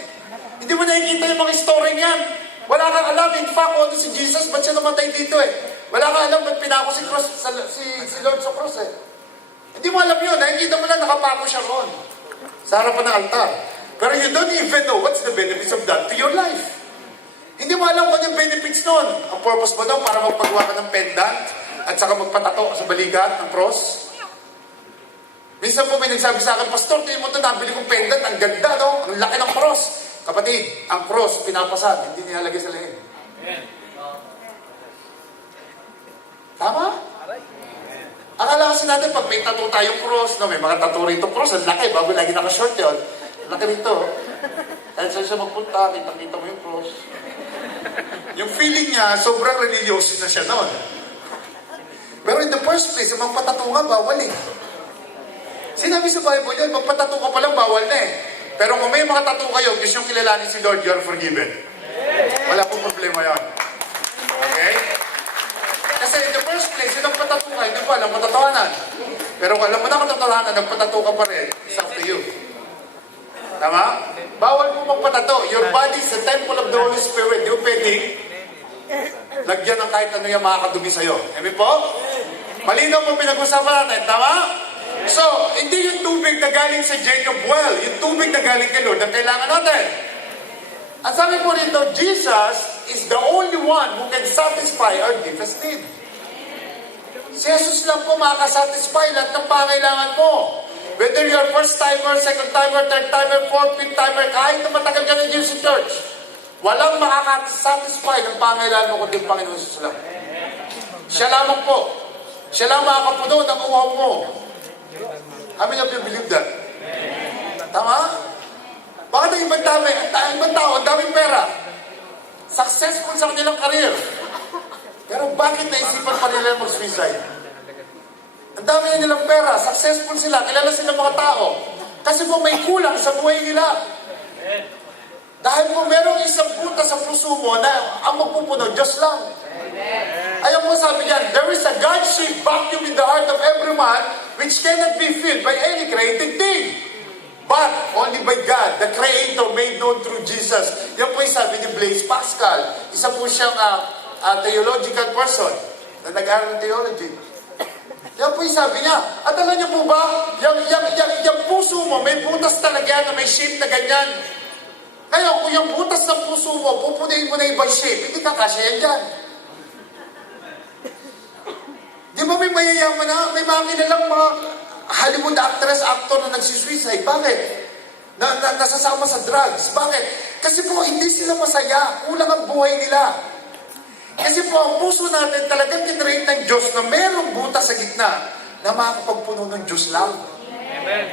Hindi mo nakikita yung mga story niyan. Wala kang alam, in fact, kung ano si Jesus, ba't siya namatay dito eh. Wala kang alam, ba't pinako si Lord sa cross eh. Hindi mo alam yun, nakikita mo lang, nakapako siya roon. Sa harapan ng altar. Pero you don't even know what's the benefits of that to your life. Hindi mo alam kung yung benefits nun. Ang purpose mo daw para magpagawa ka ng pendant at saka magpatato sa balikat ng cross. Minsan po may nagsabi sa akin, Pastor, tingin mo ito, nabili kong pendant, ang ganda, no? Ang laki ng cross. Kapatid, ang cross, pinapasad, hindi nilalagay sa leeg. Tama? Akala kasi natin, pag may tattoo tayong cross, no, may mga tattoo rito cross, ang laki, bago lagi naka-short yun. Ang laki rito. Kahit saan siya magpunta, kita mo yung cross. Yung feeling niya, sobrang religious na siya noon. Pero in the first place, magpatattoo ka, bawal eh. Sinabi sa Bible yun, magpatattoo ka palang bawal na eh. Pero kung may mga tattoo kayo, gusto yung kilalanin si Lord, you're forgiven. Wala pong problema yan. Okay? Kasi in the first place, yung nagpatattoo ka, hindi pa alam patatawanan. Pero kung alam mo na katatawanan, nagpatattoo ka pa rin, it's up to you. Tama? Bawal mo magpatato. Your body is the temple of the Holy Spirit. Yung pwedeng lagyan ng kahit ano yung makakadumi sa'yo. Amen po? Malinaw po pinag-usapan natin. Tama? So, hindi yung tubig na galing sa Jacob well. Yung tubig na galing kay Lord ang kailangan natin. Ang sabi po rito, Jesus is the only one who can satisfy our deepest need. Si Jesus lang po makakasatisfy lahat ng pangailangan mo. Whether you're first timer, second timer, third timer, fourth, fifth timer, kahit na matagal ka na dito sa church, walang makakasatisfy ng pangailangan mo kundi ang Panginoon Jesus lang. Siya lamang po. Siya lang makakapuno ng uhaw mo. How many of you believe that? Tama? Bakit ang ibang dami? Ang ibang tao, ang daming pera. Successful sa kanilang career. Pero bakit naisipan pa nila mag-suicide? Ang dami na nilang pera, successful sila, kilala sila mga tao. Kasi po may kulang sa buhay nila. Dahil po merong isang butas sa puso mo na ang magpupuno, Diyos lang. Ayaw mo sabi niyan, there is a God-shaped vacuum in the heart of every man which cannot be filled by any created thing. But only by God, the Creator made known through Jesus. Yan po yung sabi ni Blaise Pascal. Isa po siyang theological person na nag-aaral ng theology. Yan po yung sabi niya. At alam niyo po ba, yung puso mo, may butas talaga yan na may shape na ganyan. Ngayon, kung yung butas ng puso mo, pupunayin mo na ibang shape, hindi ka kasya yan dyan. Di ba may mayayaman na, may mga kilalang mga Hollywood actress, actor na nagsisuicide. Bakit? Nasasama sa drugs. Bakit? Kasi po, hindi sila masaya. Kulang ang buhay nila. Kasi po, ang puso natin talagang tinrate ng Diyos na merong butas sa gitna na makakapagpuno ng Diyos lang. Amen.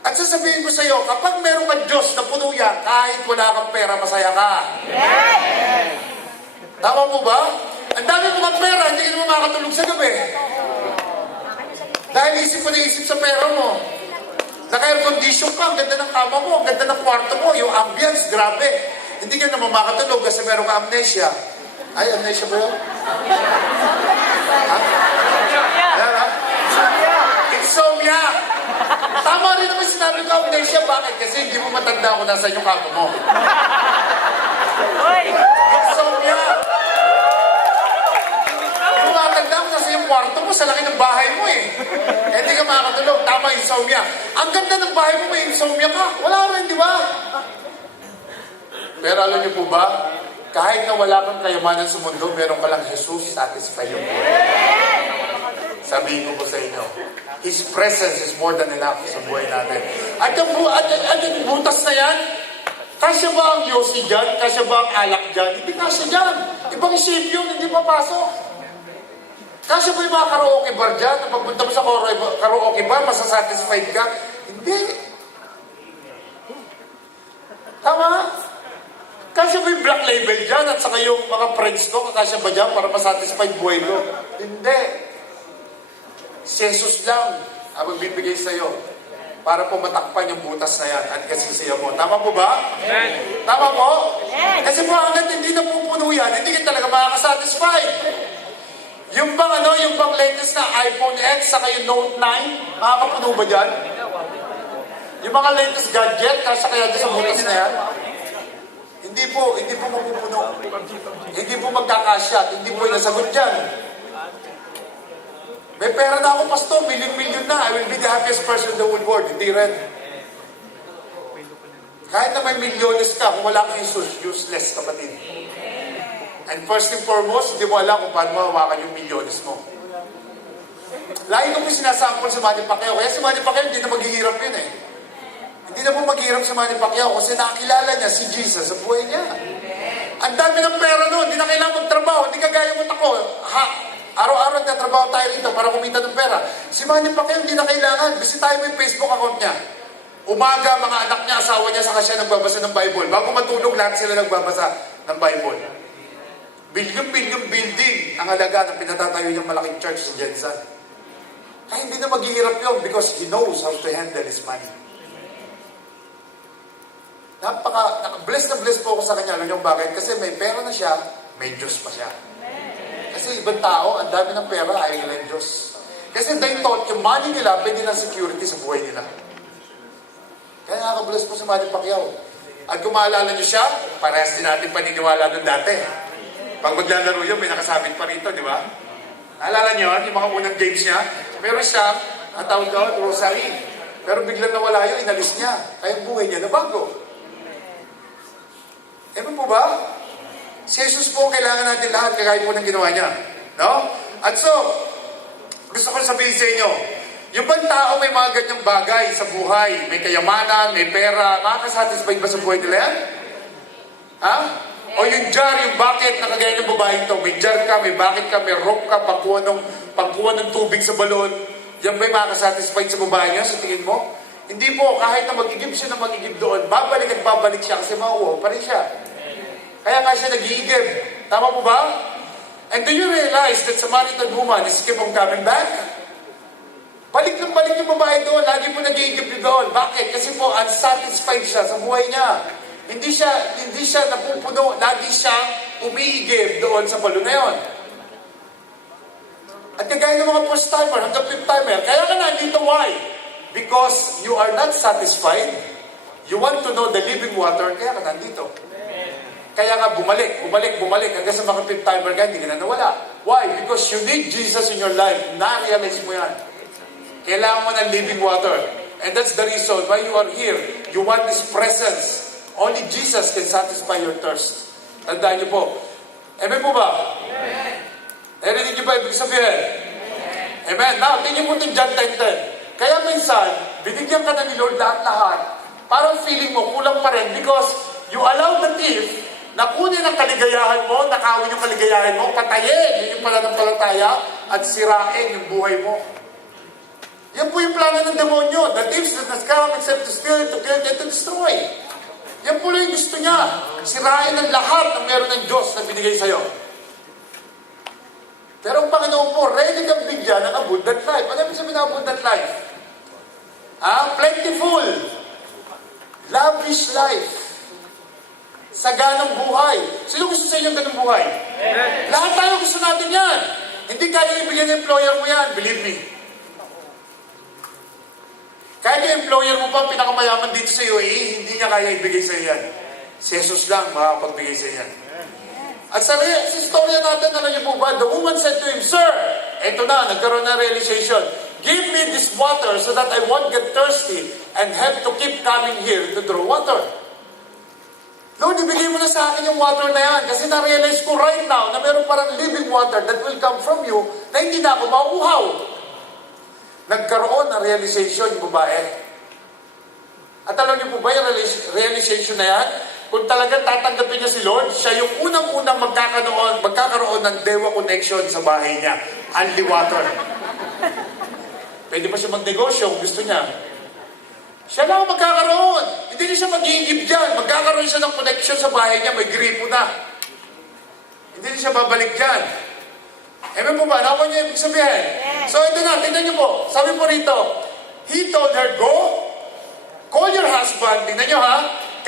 At sasabihin ko sa iyo, kapag meron kang Diyos na puno yan, kahit wala kang pera, masaya ka. Yes! Tama mo ba? Ang dami mo kang pera, hindi ka naman makakatulog sa gabi. Dahil isip mo na isip sa pera mo. Naka-air condition ka, ang ganda ng kama mo, ang ganda ng kwarto mo, yung ambience, grabe. Hindi ka naman makakatulog kasi meron ka amnesia. Ay, amnesia ba yun? Insomnia! Tama rin naman sinabi ko amnesia. Bakit? Kasi hindi mo matanda kung nasa yung kama mo. Insomnia! Hindi mo matanda kung nasa yung kwarto mo, sa laki ng bahay mo eh. Hindi ka makakatulog. Tama, insomnia. Ang ganda ng bahay mo, may insomnia ka. Wala rin, di ba? Pero alam niyo po ba? Kahit na wala kang kayamanan sa mundo, meron ka lang Jesus, satisfy yung buhay. Sabihin ko po sa inyo, His presence is more than enough sa buhay natin. At yung butas na yan, kasya ba ang yosi dyan? Kasya ba ang alak dyan? Hindi kasya dyan. Ibang shape yun, hindi papasok. Kasya ba yung mga karaoke bar dyan? Na pagpunta mo sa karaoke bar, masasatisfied ka? Hindi. Tama? Kasya ba yung black label dyan at saka yung mga friends ko, kakasya ba dyan para masatisfied buhay ko? Hindi. Si Jesus lang ang magbibigay sa'yo para po matakpan yung butas na yan at kasisiya mo. Tama po ba? Amen. Tama po? Yes. Kasi po hanggat hindi na pupuno yan, hindi ka talaga makakasatisfy. Yung bang latest na iPhone X saka yung Note 9, makakapuno ba dyan? Yung mga latest gadget, kasya kaya dyan sa butas na yan? Hindi po mapupuno. Hindi po magkakasya, hindi po yung nasagot dyan. May pera na ako, pastor, million na. I will be the happiest person in the whole world. Hindi rin. Kahit na may milyones ka, kung wala kang Jesus, useless, kapatid. And first and foremost, hindi mo alam kung paano mahawakan yung milyones mo. Lagi ko po sinasample sa Manny Pacquiao. Kaya si Manny Pacquiao, hindi na maghihirap yun eh. Hindi na po maghihirap si Manny Pacquiao kasi nakakilala niya si Jesus sa buhay niya. Ang dami ng pera noon, hindi na kailangan magtrabaho, hindi kagaya mo ako. Araw-araw nagtatrabaho tayo rito para kumita ng pera. Si Manny Pacquiao hindi na kailangan. Bisitahin mo yung Facebook account niya. Umaga, mga anak niya, asawa niya, saka siya nagbabasa ng Bible. Bago matulog, lahat sila nagbabasa ng Bible. Billion building ang halaga ng pinatatayo niyang malaking church sa Jensen. Kaya hindi na maghihirap yun because he knows how to handle his money. Bless na bless po ako sa kanya. Alam niyo bakit? Kasi may pera na siya, may Diyos pa siya. Kasi ibang tao, ang dami ng pera, ayaw nila yung Diyos. Kasi they thought, yung money nila, pwede ng security sa buhay nila. Kaya nakaka-bless po si Manny Pacquiao. At kung maalala niyo siya, parehas din natin paniniwala nun dati. Pag maglalaro yun, may nakasabit pa rito, di ba? Naalala niyo, yung mga unang games niya, meron siya, ang tawag doon, rosary. Pero biglang nawala yun, inalis niya. Kaya ang buhay niya nabago. Ewan po ba? Si Jesus po kailangan natin lahat kagaya po ng ginawa niya. No? At so, gusto ko sabihin sa inyo, yung bang tao may mga ganyang bagay sa buhay, may kayamanan, may pera, makakasatisfy ba sa buhay nila yan? Ha? O yung jar, yung bucket na kagaya ng babaeng to, may jar ka, may bucket ka, may rope ka, pagkuha ng tubig sa balon, yan ba'y makakasatisfy sa babae niya sa tingin mo? Hindi po, kahit na magigib siya na magigib doon, babalik at babalik siya kasi mauwaw pa rin siya. Kaya nga siya nag-iigib. Tama po ba? And do you realize that Samaritan woman is keep on coming back? Balik ng balik yung babae doon. Lagi po nag-iigib doon. Bakit? Kasi po unsatisfied siya sa buhay niya. Hindi siya napupuno. Lagi siya umiigib doon sa balon na yun. At kagaya ng mga first timer hanggang fifth timer, kaya ka nandito, why? Because you are not satisfied. You want to know the living water, kaya ka nandito. Kaya nga bumalik hanggang sa mga fifth timer ka, hindi ka na nawala. Why? Because you need Jesus in your life. Na-realize mo yan. Kailangan mo ng living water. And that's the reason why you are here. You want His presence. Only Jesus can satisfy your thirst. Tandaan niyo po. Amen po ba? Amen. Narinig niyo ba ibig sabihin? Amen. Now, tingin mo itong John 10:10. Kaya minsan, binigyan ka na ni Lord lahat-lahat. Parang feeling mo, kulang pa rin because you allow the thief na kunin ang kaligayahan mo, nakawin yung kaligayahan mo, patayin yung pananampalataya at sirain yung buhay mo. Yan po yung plano ng demonyo. The thieves that has come except to steal, to kill, and to destroy. Yan po yung gusto niya. Sirain ang lahat ng meron ng Diyos na binigay sa'yo. Pero ang Panginoon po, ready kang bigyan ng abundant life. Ano yung sabihin ng abundant life? Plentiful. Lavish life. Saganang buhay. Sino gusto sa inyo ganung buhay? Amen. Lahat tayo gusto natin yan. Hindi kaya ibigyan ng employer mo yan. Believe me. Kahit yung employer mo pa pinakamayaman dito sa UAE, hindi niya kaya ibigay sa yan. Si Jesus lang makakapagbigay sa yan. At sa istorya natin, ano niyo po ba? The woman said to him, Sir, eto na, nagkaroon na realization. Give me this water so that I won't get thirsty and have to keep coming here to draw water. Lord, ibigay mo na sa akin yung water na yan kasi na-realize ko right now na meron parang living water that will come from you na hindi na ako mauuhaw. Nagkaroon ng realization yung babae. At alam niyo po ba yung realization na yan? Kung talagang tatanggapin niya si Lord, siya yung unang-unang magkakaroon ng dewa connection sa bahay niya. Only water. Pwede pa siya magnegosyo kung gusto niya. Siya lang magkakaroon. Hindi na siya mag-iigib dyan. Magkakaroon siya ng connection sa bahay niya. May gripo na. Hindi na siya babalik dyan. Amen po ba? Nakuha niyo ibig sabihin? So ito na, tingnan niyo po. Sabi po rito, He told her, go, call your husband. Tingnan nyo ha.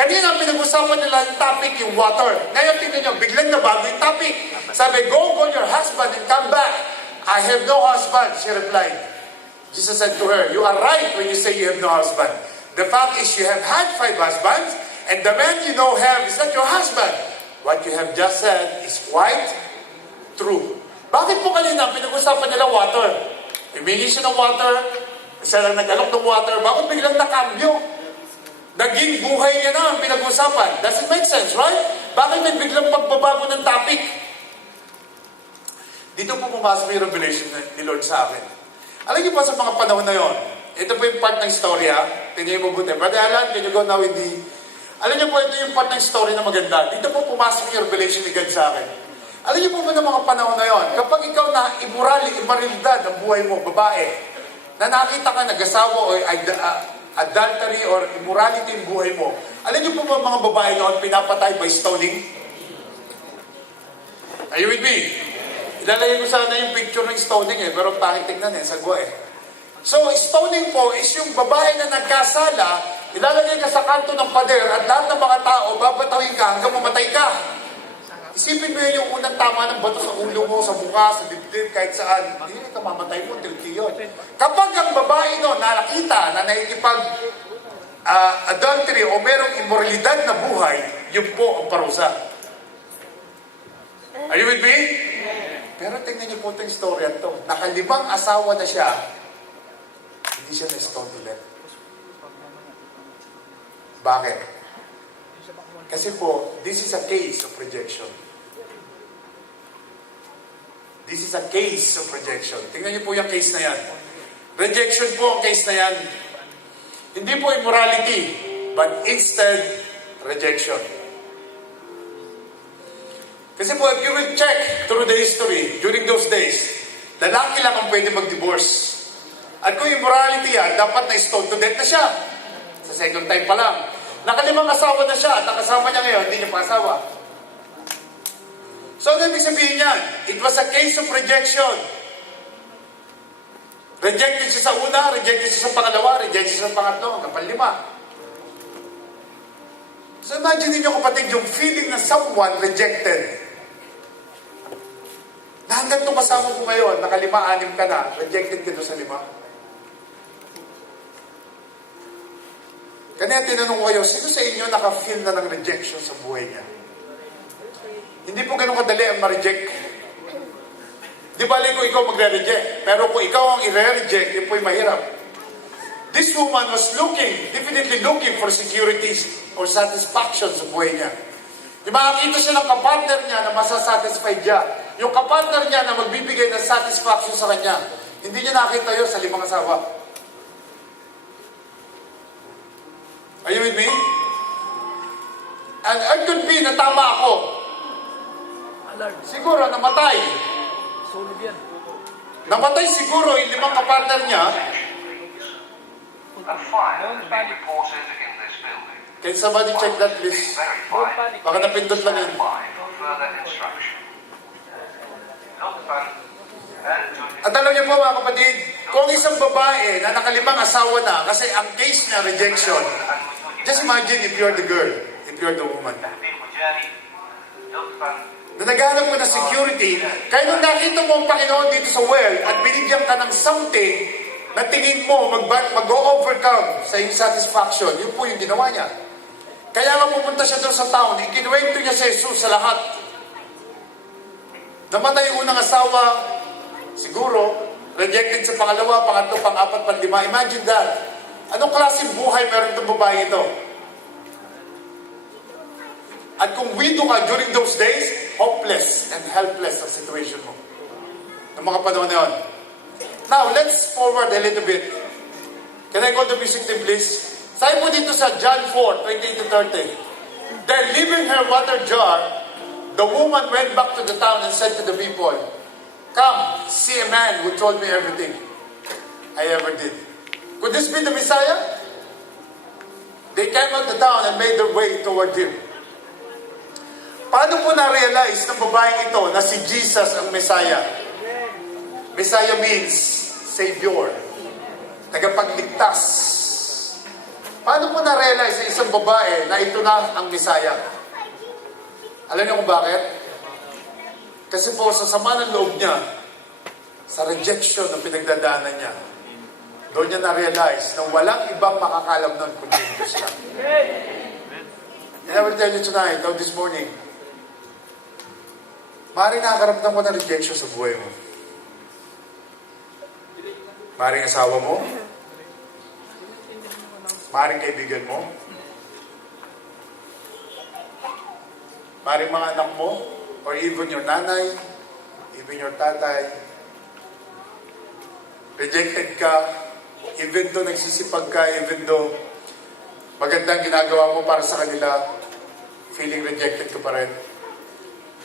Kanina pinag-usapan nila yung topic, yung water. Ngayon tingnan nyo, biglang nabago yung topic. Sabi, go, call your husband and come back. I have no husband, she replied. Jesus said to her, you are right when you say you have no husband. The fact is you have had 5 husbands, and the man you know have is not your husband. What you have just said is quite true. Bakit po kanina pinag-usapan nila water? Humingi siya ng water, isa lang nag-alok ng water, bakit biglang nakambyo? Naging buhay niya na ang pinag-usapan. Does it make sense, right? Bakit may biglang pagbabago ng topic? Dito po pumasok yung revelation ni Lord sa akin. Alam niyo pa sa mga panahon na yon, ito po yung part ng storya. Tingnan mo buti. Brother Alan, can you go now with the... Alam niyo po, ito yung part ng story na maganda. Dito po pumasok yung revelation ni God sa akin. Alam niyo po ba ng mga panahon na yon, kapag ikaw na immoralidad ang buhay mo, babae, na nakita ka nag-asawa o adultery or immorality yung buhay mo, alam niyo po ba mga babae noon pinapatay by stoning? Are you with me? Ilalagay ko sana yung picture ng stoning pero pangit tignan sagwa So, stoning po is yung babae na nagkasala, ilalagay ka sa kanto ng pader at lahat ng mga tao, babatawin ka hanggang mamatay ka. Isipin mo yun yung unang tama ng bato sa ulo mo, sa mukha, sa dibdib, kahit saan. Hindi ka mamatay mo, tilti yun. Kapag ang babae no, nakita na nakikipag adultery o merong immoralidad na buhay, yun po ang parusa. Are you with me? Pero tingnan niyo po itong story ito. Nakalibang asawa na siya, hindi siya na-stone ulit. Bakit? Kasi po, this is a case of rejection. This is a case of rejection. Tingnan niyo po yung case na yan. Rejection po ang case na yan. Hindi po immorality, but instead, rejection. Kasi po, if you will check through the history, during those days, lalaki lang ang pwede mag-divorce. At kung immorality yan, dapat na-stone to death na siya. Sa second time pa lang. Nakalimang asawa na siya at nakasama niya ngayon, hindi niya pa asawa. So, ano ibig sabihin niyan? It was a case of rejection. Rejected siya sa una, rejected siya sa pangalawa, rejected siya sa pangatlo, hanggang panlima. So, imagine niyo kapatid, yung feeling na someone rejected. Na hanggang itong kasama mo ngayon, nakalima-anim ka na, rejected ka doon sa 5. Kaya tinanong ko kayo, sino sa inyo naka-feel na ng rejection sa buhay niya? Hindi po ganun kadali ang ma-reject. Di bali kung ikaw magre-reject. Pero kung ikaw ang i-reject, yun po'y mahirap. This woman was definitely looking for securities or satisfaction sa buhay niya. Di makakita siya ng kapartner niya na masasatisfied niya. Yung kapartner niya na magbibigay ng satisfaction sa kanya. Hindi niya nakita yun sa 5 asawa. Are you with me? And it could be na tama ako. Siguro namatay. Solid yan. Namatay siguro yung 5 kapartner niya. A fire has been reported in this building. Can somebody check that please? Verify Baka napindot lang yun. for further instruction. Notify and to At alam niyo po mga kapatid, kung isang babae na nakalimang asawa na, kasi ang case niya rejection, just imagine if you're the girl, if you're the woman. Na naghahanap mo ng security, kaya nung nakita mo ang Panginoon dito sa world at binigyan ka ng something na tingin mo mag-overcome sa iyong satisfaction, yun po yung ginawa niya. Kaya nga pupunta siya doon sa town, ikinuwento niya sa Jesus sa lahat. Namatay yung unang asawa, siguro, rejected sa pangalawa, pangatlo, pang-4, pang-5. Imagine that. Anong klaseng buhay meron itong babae ito? At kung widow ka during those days, hopeless and helpless ang situation mo. Ng mga panahon na yun. Now, let's forward a little bit. Can I go to music team, please? Sabi po dito sa John 4, 28-30. Then, leaving her water jar, the woman went back to the town and said to the people, "Come, see a man who told me everything I ever did." Could this be the Messiah? They came out the town and made their way toward him. Paano po na-realize ng babaeng ito na si Jesus ang Messiah? Messiah means Savior. Tagapagligtas. ligtas. Paano mo na-realize sa isang babae na ito na ang Mesaya? Alam niyo kung bakit? Kasi po sa sama ng loob niya, sa rejection na pinagdadaanan niya, doon niya na-realize na walang ibang makakalam nun kundi yung Diyos lang. And I will tell you tonight, or this morning, maaaring nakakaramdam ko ng rejection sa buhay mo. Maaaring asawa mo, maaaring kaibigan mo, maaaring mga anak mo, or even your nanay, even your tatay. Rejected ka, even though nagsisipag ka, even though magandang ginagawa mo para sa kanila, feeling rejected ka pa rin.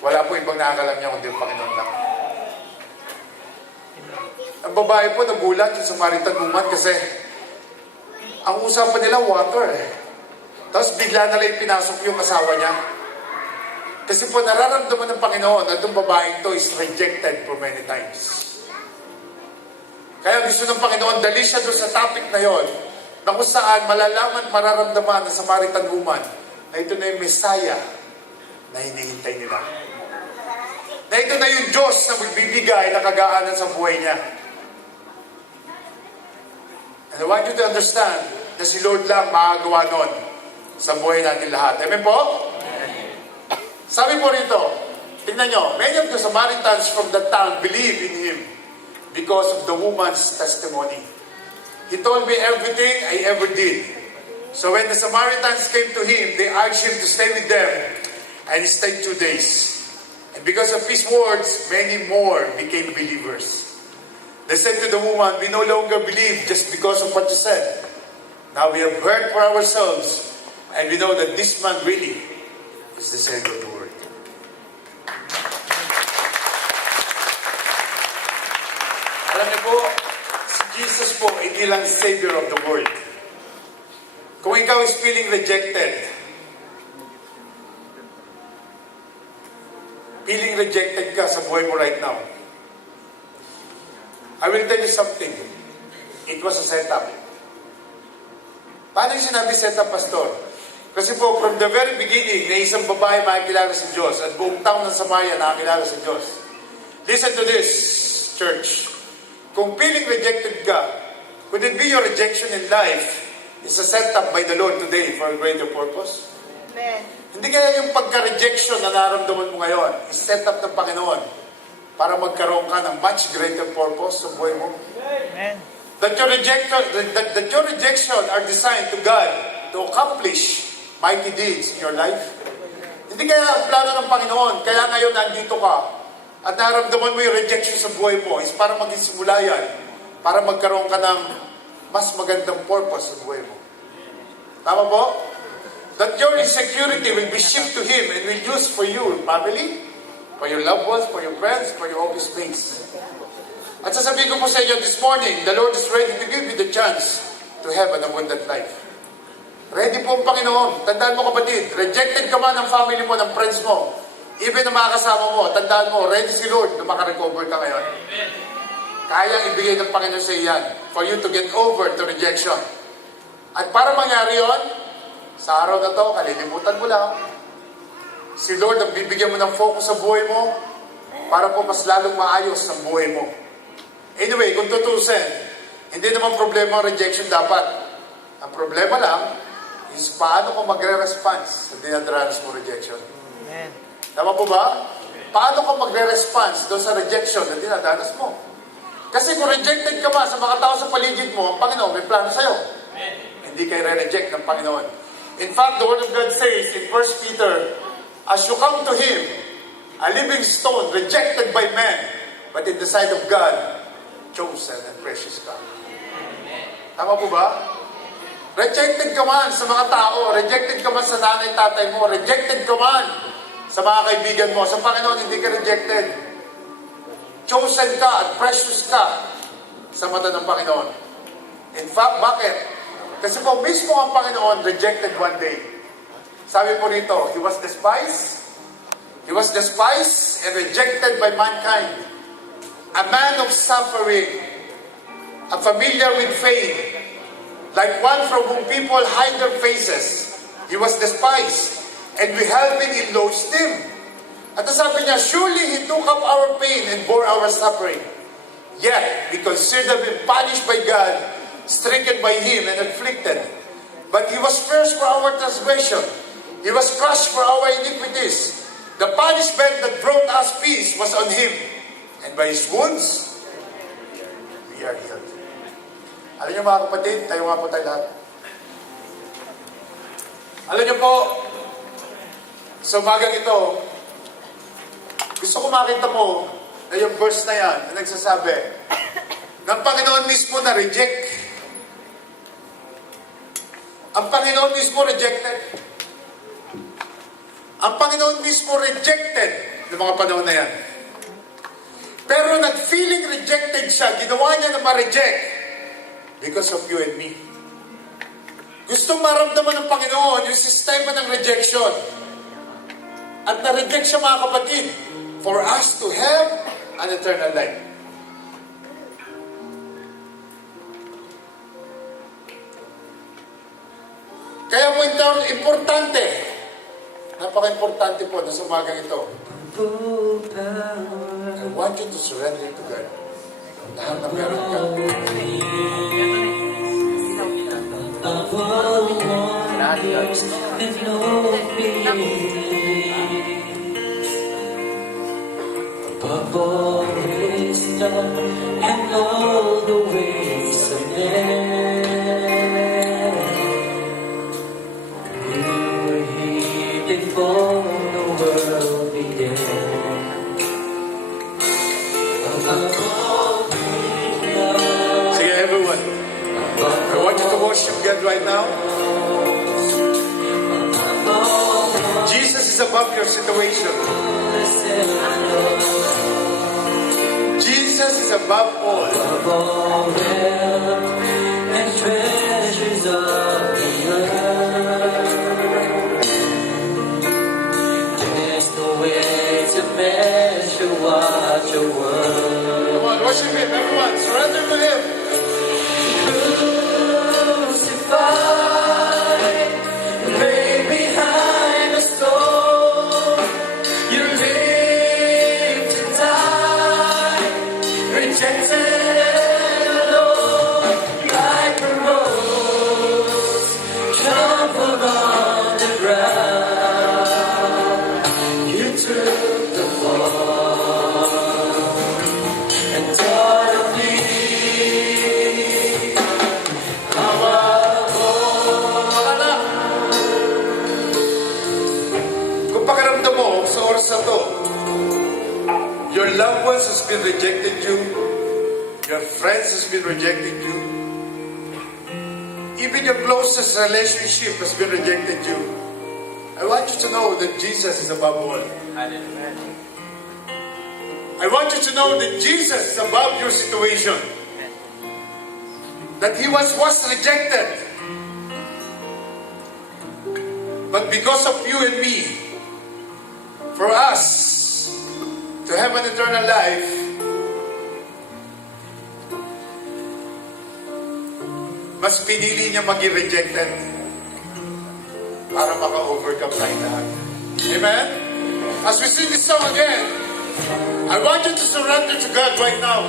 Wala po ibang nakakalam niya kundi yung Panginoon lang. Ang babae po nagulat yung Samaritan woman kasi ang usapan nila water eh. Tapos bigla na lang pinasok yung asawa niya. Kasi po nararamdaman ng Panginoon na itong babaeng to is rejected for many times. Kaya gusto ng Panginoon, dali siya doon sa topic na yon, na kung saan malalaman, mararamdaman ng Samaritan woman na ito na yung Messiah na hinihintay nila. Na ito na yung Diyos na magbibigay na kagaanan sa buhay niya. And I want you to understand na si Lord lang makagawa nun sa buhay natin lahat. Amen po? Sabi po rito, tingnan nyo, many of the Samaritans from that town believe in Him because of the woman's testimony. He told me everything I ever did. So when the Samaritans came to Him, they asked Him to stay with them, and He stayed 2 days. And because of His words, many more became believers. They said to the woman, we no longer believe just because of what you said. Now we have heard for ourselves, and we know that this man really is the Savior of the world. Alam niyo po, si Jesus po, hindi lang Savior of the world. Kung ikaw is feeling rejected ka sa buhay mo right now, I will tell you something. It was a setup. Paano yung sinabi setup, Pastor? Kasi po, from the very beginning, na isang babae makikilala sa Diyos at buong taon ng Samaria nakakilala sa Diyos. Listen to this, church. Kung feeling rejected ka, could it be your rejection in life is a setup by the Lord today for a greater purpose? Amen. Hindi kaya yung pagka-rejection na naramdaman mo ngayon is set up ng Panginoon para magkaroon ka ng much greater purpose sa buhay mo? Amen. That your rejection are designed to God to accomplish mighty deeds in your life. Hindi kaya ang plano ng Panginoon, kaya ngayon nandito ka, at naramdaman mo yung rejection sa buhay mo is para maging simula yan, para magkaroon ka ng mas magandang purpose sa buhay mo. Tama po? That your insecurity will be shipped to Him and will use for you, family, for your loved ones, for your friends, for your office mates. At sasabihin ko po sa inyo this morning, the Lord is ready to give you the chance to have an abundant life. Ready po ang Panginoon. Tandaan mo kapatid, rejected ka man ng family mo, ng friends mo, even ng mga kasama mo, tandaan mo, ready si Lord na makarecover ka ngayon. Kaya ibigay ng Panginoon sa iyan for you to get over to rejection. At para mangyari yon, sa araw na to, kalilimutan mo lang. Si Lord ang bibigyan mo ng focus sa buhay mo para po mas lalong maayos ang buhay mo. Anyway, kung tutusin, hindi naman problema ang rejection dapat. Ang problema lang is paano ko magre-response sa dinadaranas mo rejection. Amen. Tama po ba? Paano ka magre-response doon sa rejection na dinadanas mo? Kasi kung rejected ka ba sa mga tao sa paligid mo, ang Panginoon may plano sa'yo. Hindi kayo re-reject ng Panginoon. In fact, the Word of God says in 1 Peter, as you come to Him, a living stone rejected by man, but in the sight of God, chosen and precious ka. Tama po ba? Rejected ka man sa mga tao, rejected ka man sa nanay, tatay mo, rejected ka man sa mga kaibigan mo. Sa Panginoon, hindi ka rejected. Chosen ka at precious ka sa mata ng Panginoon. In fact, bakit? Kasi po, mismo ang Panginoon rejected one day. Sabi po rito, He was despised. He was despised and rejected by mankind. A man of suffering, a familiar with faith, like one from whom people hide their faces. He was despised, and we held him in low esteem. At sabi niya, surely He took up our pain and bore our suffering. Yet, we consider Him punished by God, stricken by Him, and afflicted. But He was pierced for our transgression. He was crushed for our iniquities. The punishment that brought us peace was on Him. And by His wounds, we are healed. Alam niyo mga kapatid, tayo nga po tayo lahat. Alam niyo po, sa umagang ito, gusto ko makita mo na yung verse na yan, na nagsasabi, ng Panginoon mismo na reject. Ang Panginoon mismo rejected. Ang Panginoon mismo rejected ng mga panahon na yan. Pero nag-feeling rejected siya, ginawa niya na ma-reject because of you and me. Gustong maramdaman ng Panginoon yung sistema ng rejection. At na-reject siya mga kapatid for us to have an eternal life. Kaya po importante, napaka-importante po na sa umagang ito. I want you to surrender to God. Lahat na meron ka. Lahat guys. Above all wisdom and all the ways of men, you were here before the world began. Above all wisdom, Sige everyone, I want you to worship God right now. Jesus is above your situation. Jesus is above all. above all wealth and treasures of the earth, there's no way to measure what you're worth. Come on, worship Him, everyone. Surrender to Him. Crucified, laid behind a stone, you lived to die, rejected and alone, like a rose trampled on the ground. You took the fall and taught of me. Kung pakiramdam mo sa oras na to, your loved ones has been rejected you, your friends has been rejected you, even your closest relationship has been rejected you. I want you to know that Jesus is above all. I want you to know that Jesus is above your situation. That He was rejected. But because of you and me, for us to have an eternal life, mas pinili niya maging rejected para maka-overcome tayo lahat. Amen? As we sing this song again, I want you to surrender to God right now.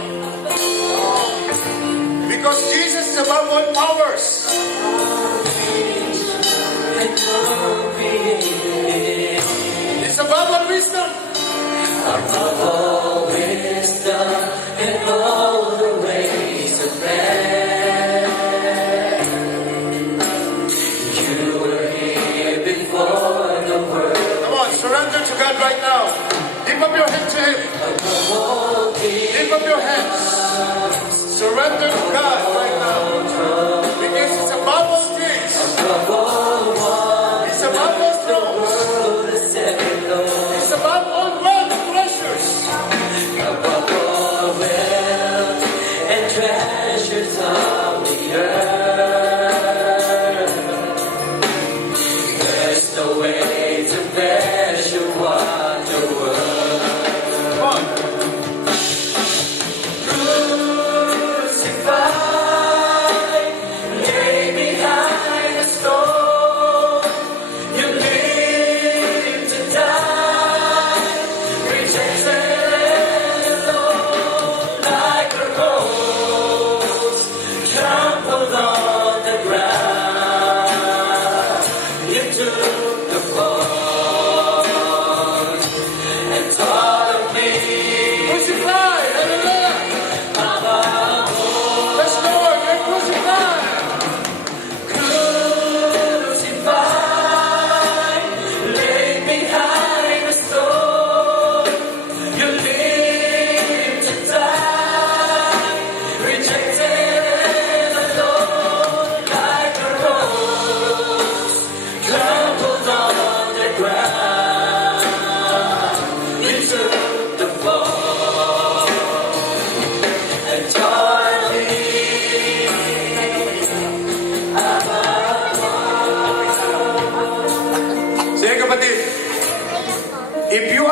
Because Jesus is above all powers. He's above all wisdom. Above all wisdom and all the ways of man, you were here before the world. Come on, surrender to God right now. Lift up your hands to Him. Above all Lift up your hands. Surrender to God right now. Because He's above all things. above all He's above all thrones. world is ever known. He's above all wealth and treasures.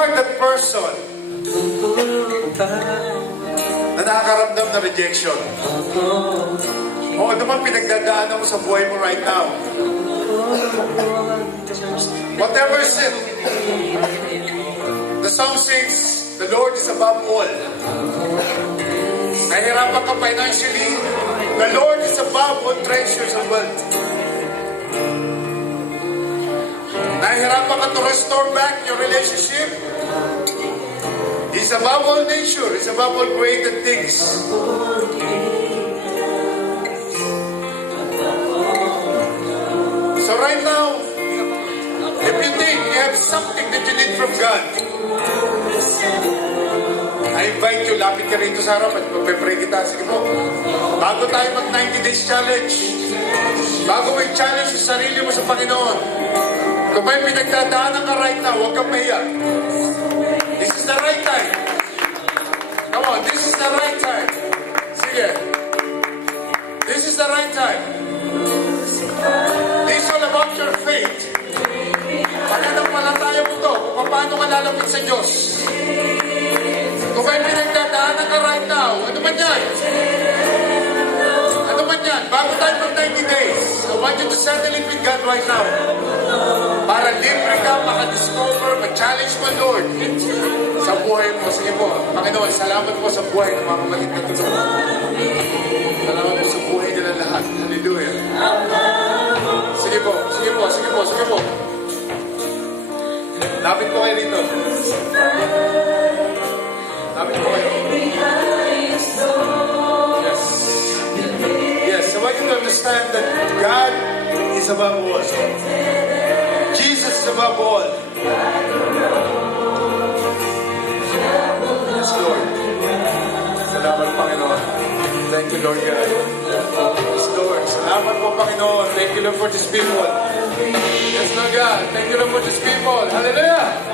are the person na nakakaramdam na rejection. O ano man pinagdadaanan mo sa buhay mo right now. Whatever is it. The song sings, the Lord is above all. Nahihirapan ka financially, the Lord is above all treasures of wealth. Nahihirapan ka to restore back your relationship, He's above all nature, He's above all created things. So right now, if you think you have something that you need from God, I invite you, lapit ka rito sa harap at magpe-pray kita. Sige po. Bago tayo mag 90 days challenge, bago may challenge sa sarili mo sa Panginoon, kung may pinagdadaanan ka right now, huwag kang mahiya. This is the right time. Come on, this is the right time. Sige. This is the right time. This is all about your faith. Pananampalataya mo to kung paano ka lalapit sa Diyos. Kung may pinagdadaanan ka right now, ano man yan? Ano man yan? Bago tayo mag 90 days, I want you to settle it with God right now. Para libre ka, makadiscover, mag-challenge mo, Lord. Sa buhay mo, sige po. Panginoon, salamat po sa buhay ng mga kapatid na ito. Salamat po sa buhay nila lahat. Hallelujah. Sige po, sige po, sige po, sige po. Lapit po kayo rito. Lapit po kayo. Yes. Yes, I want you to understand that God is above all. Jesus is above all. Yes, Lord. Salamat, Panginoon. Thank you, Lord God. Yes, Lord. Salamat po, Panginoon. Thank you, Lord, for these people. Yes, Lord God. Thank you, Lord, for these people. Hallelujah.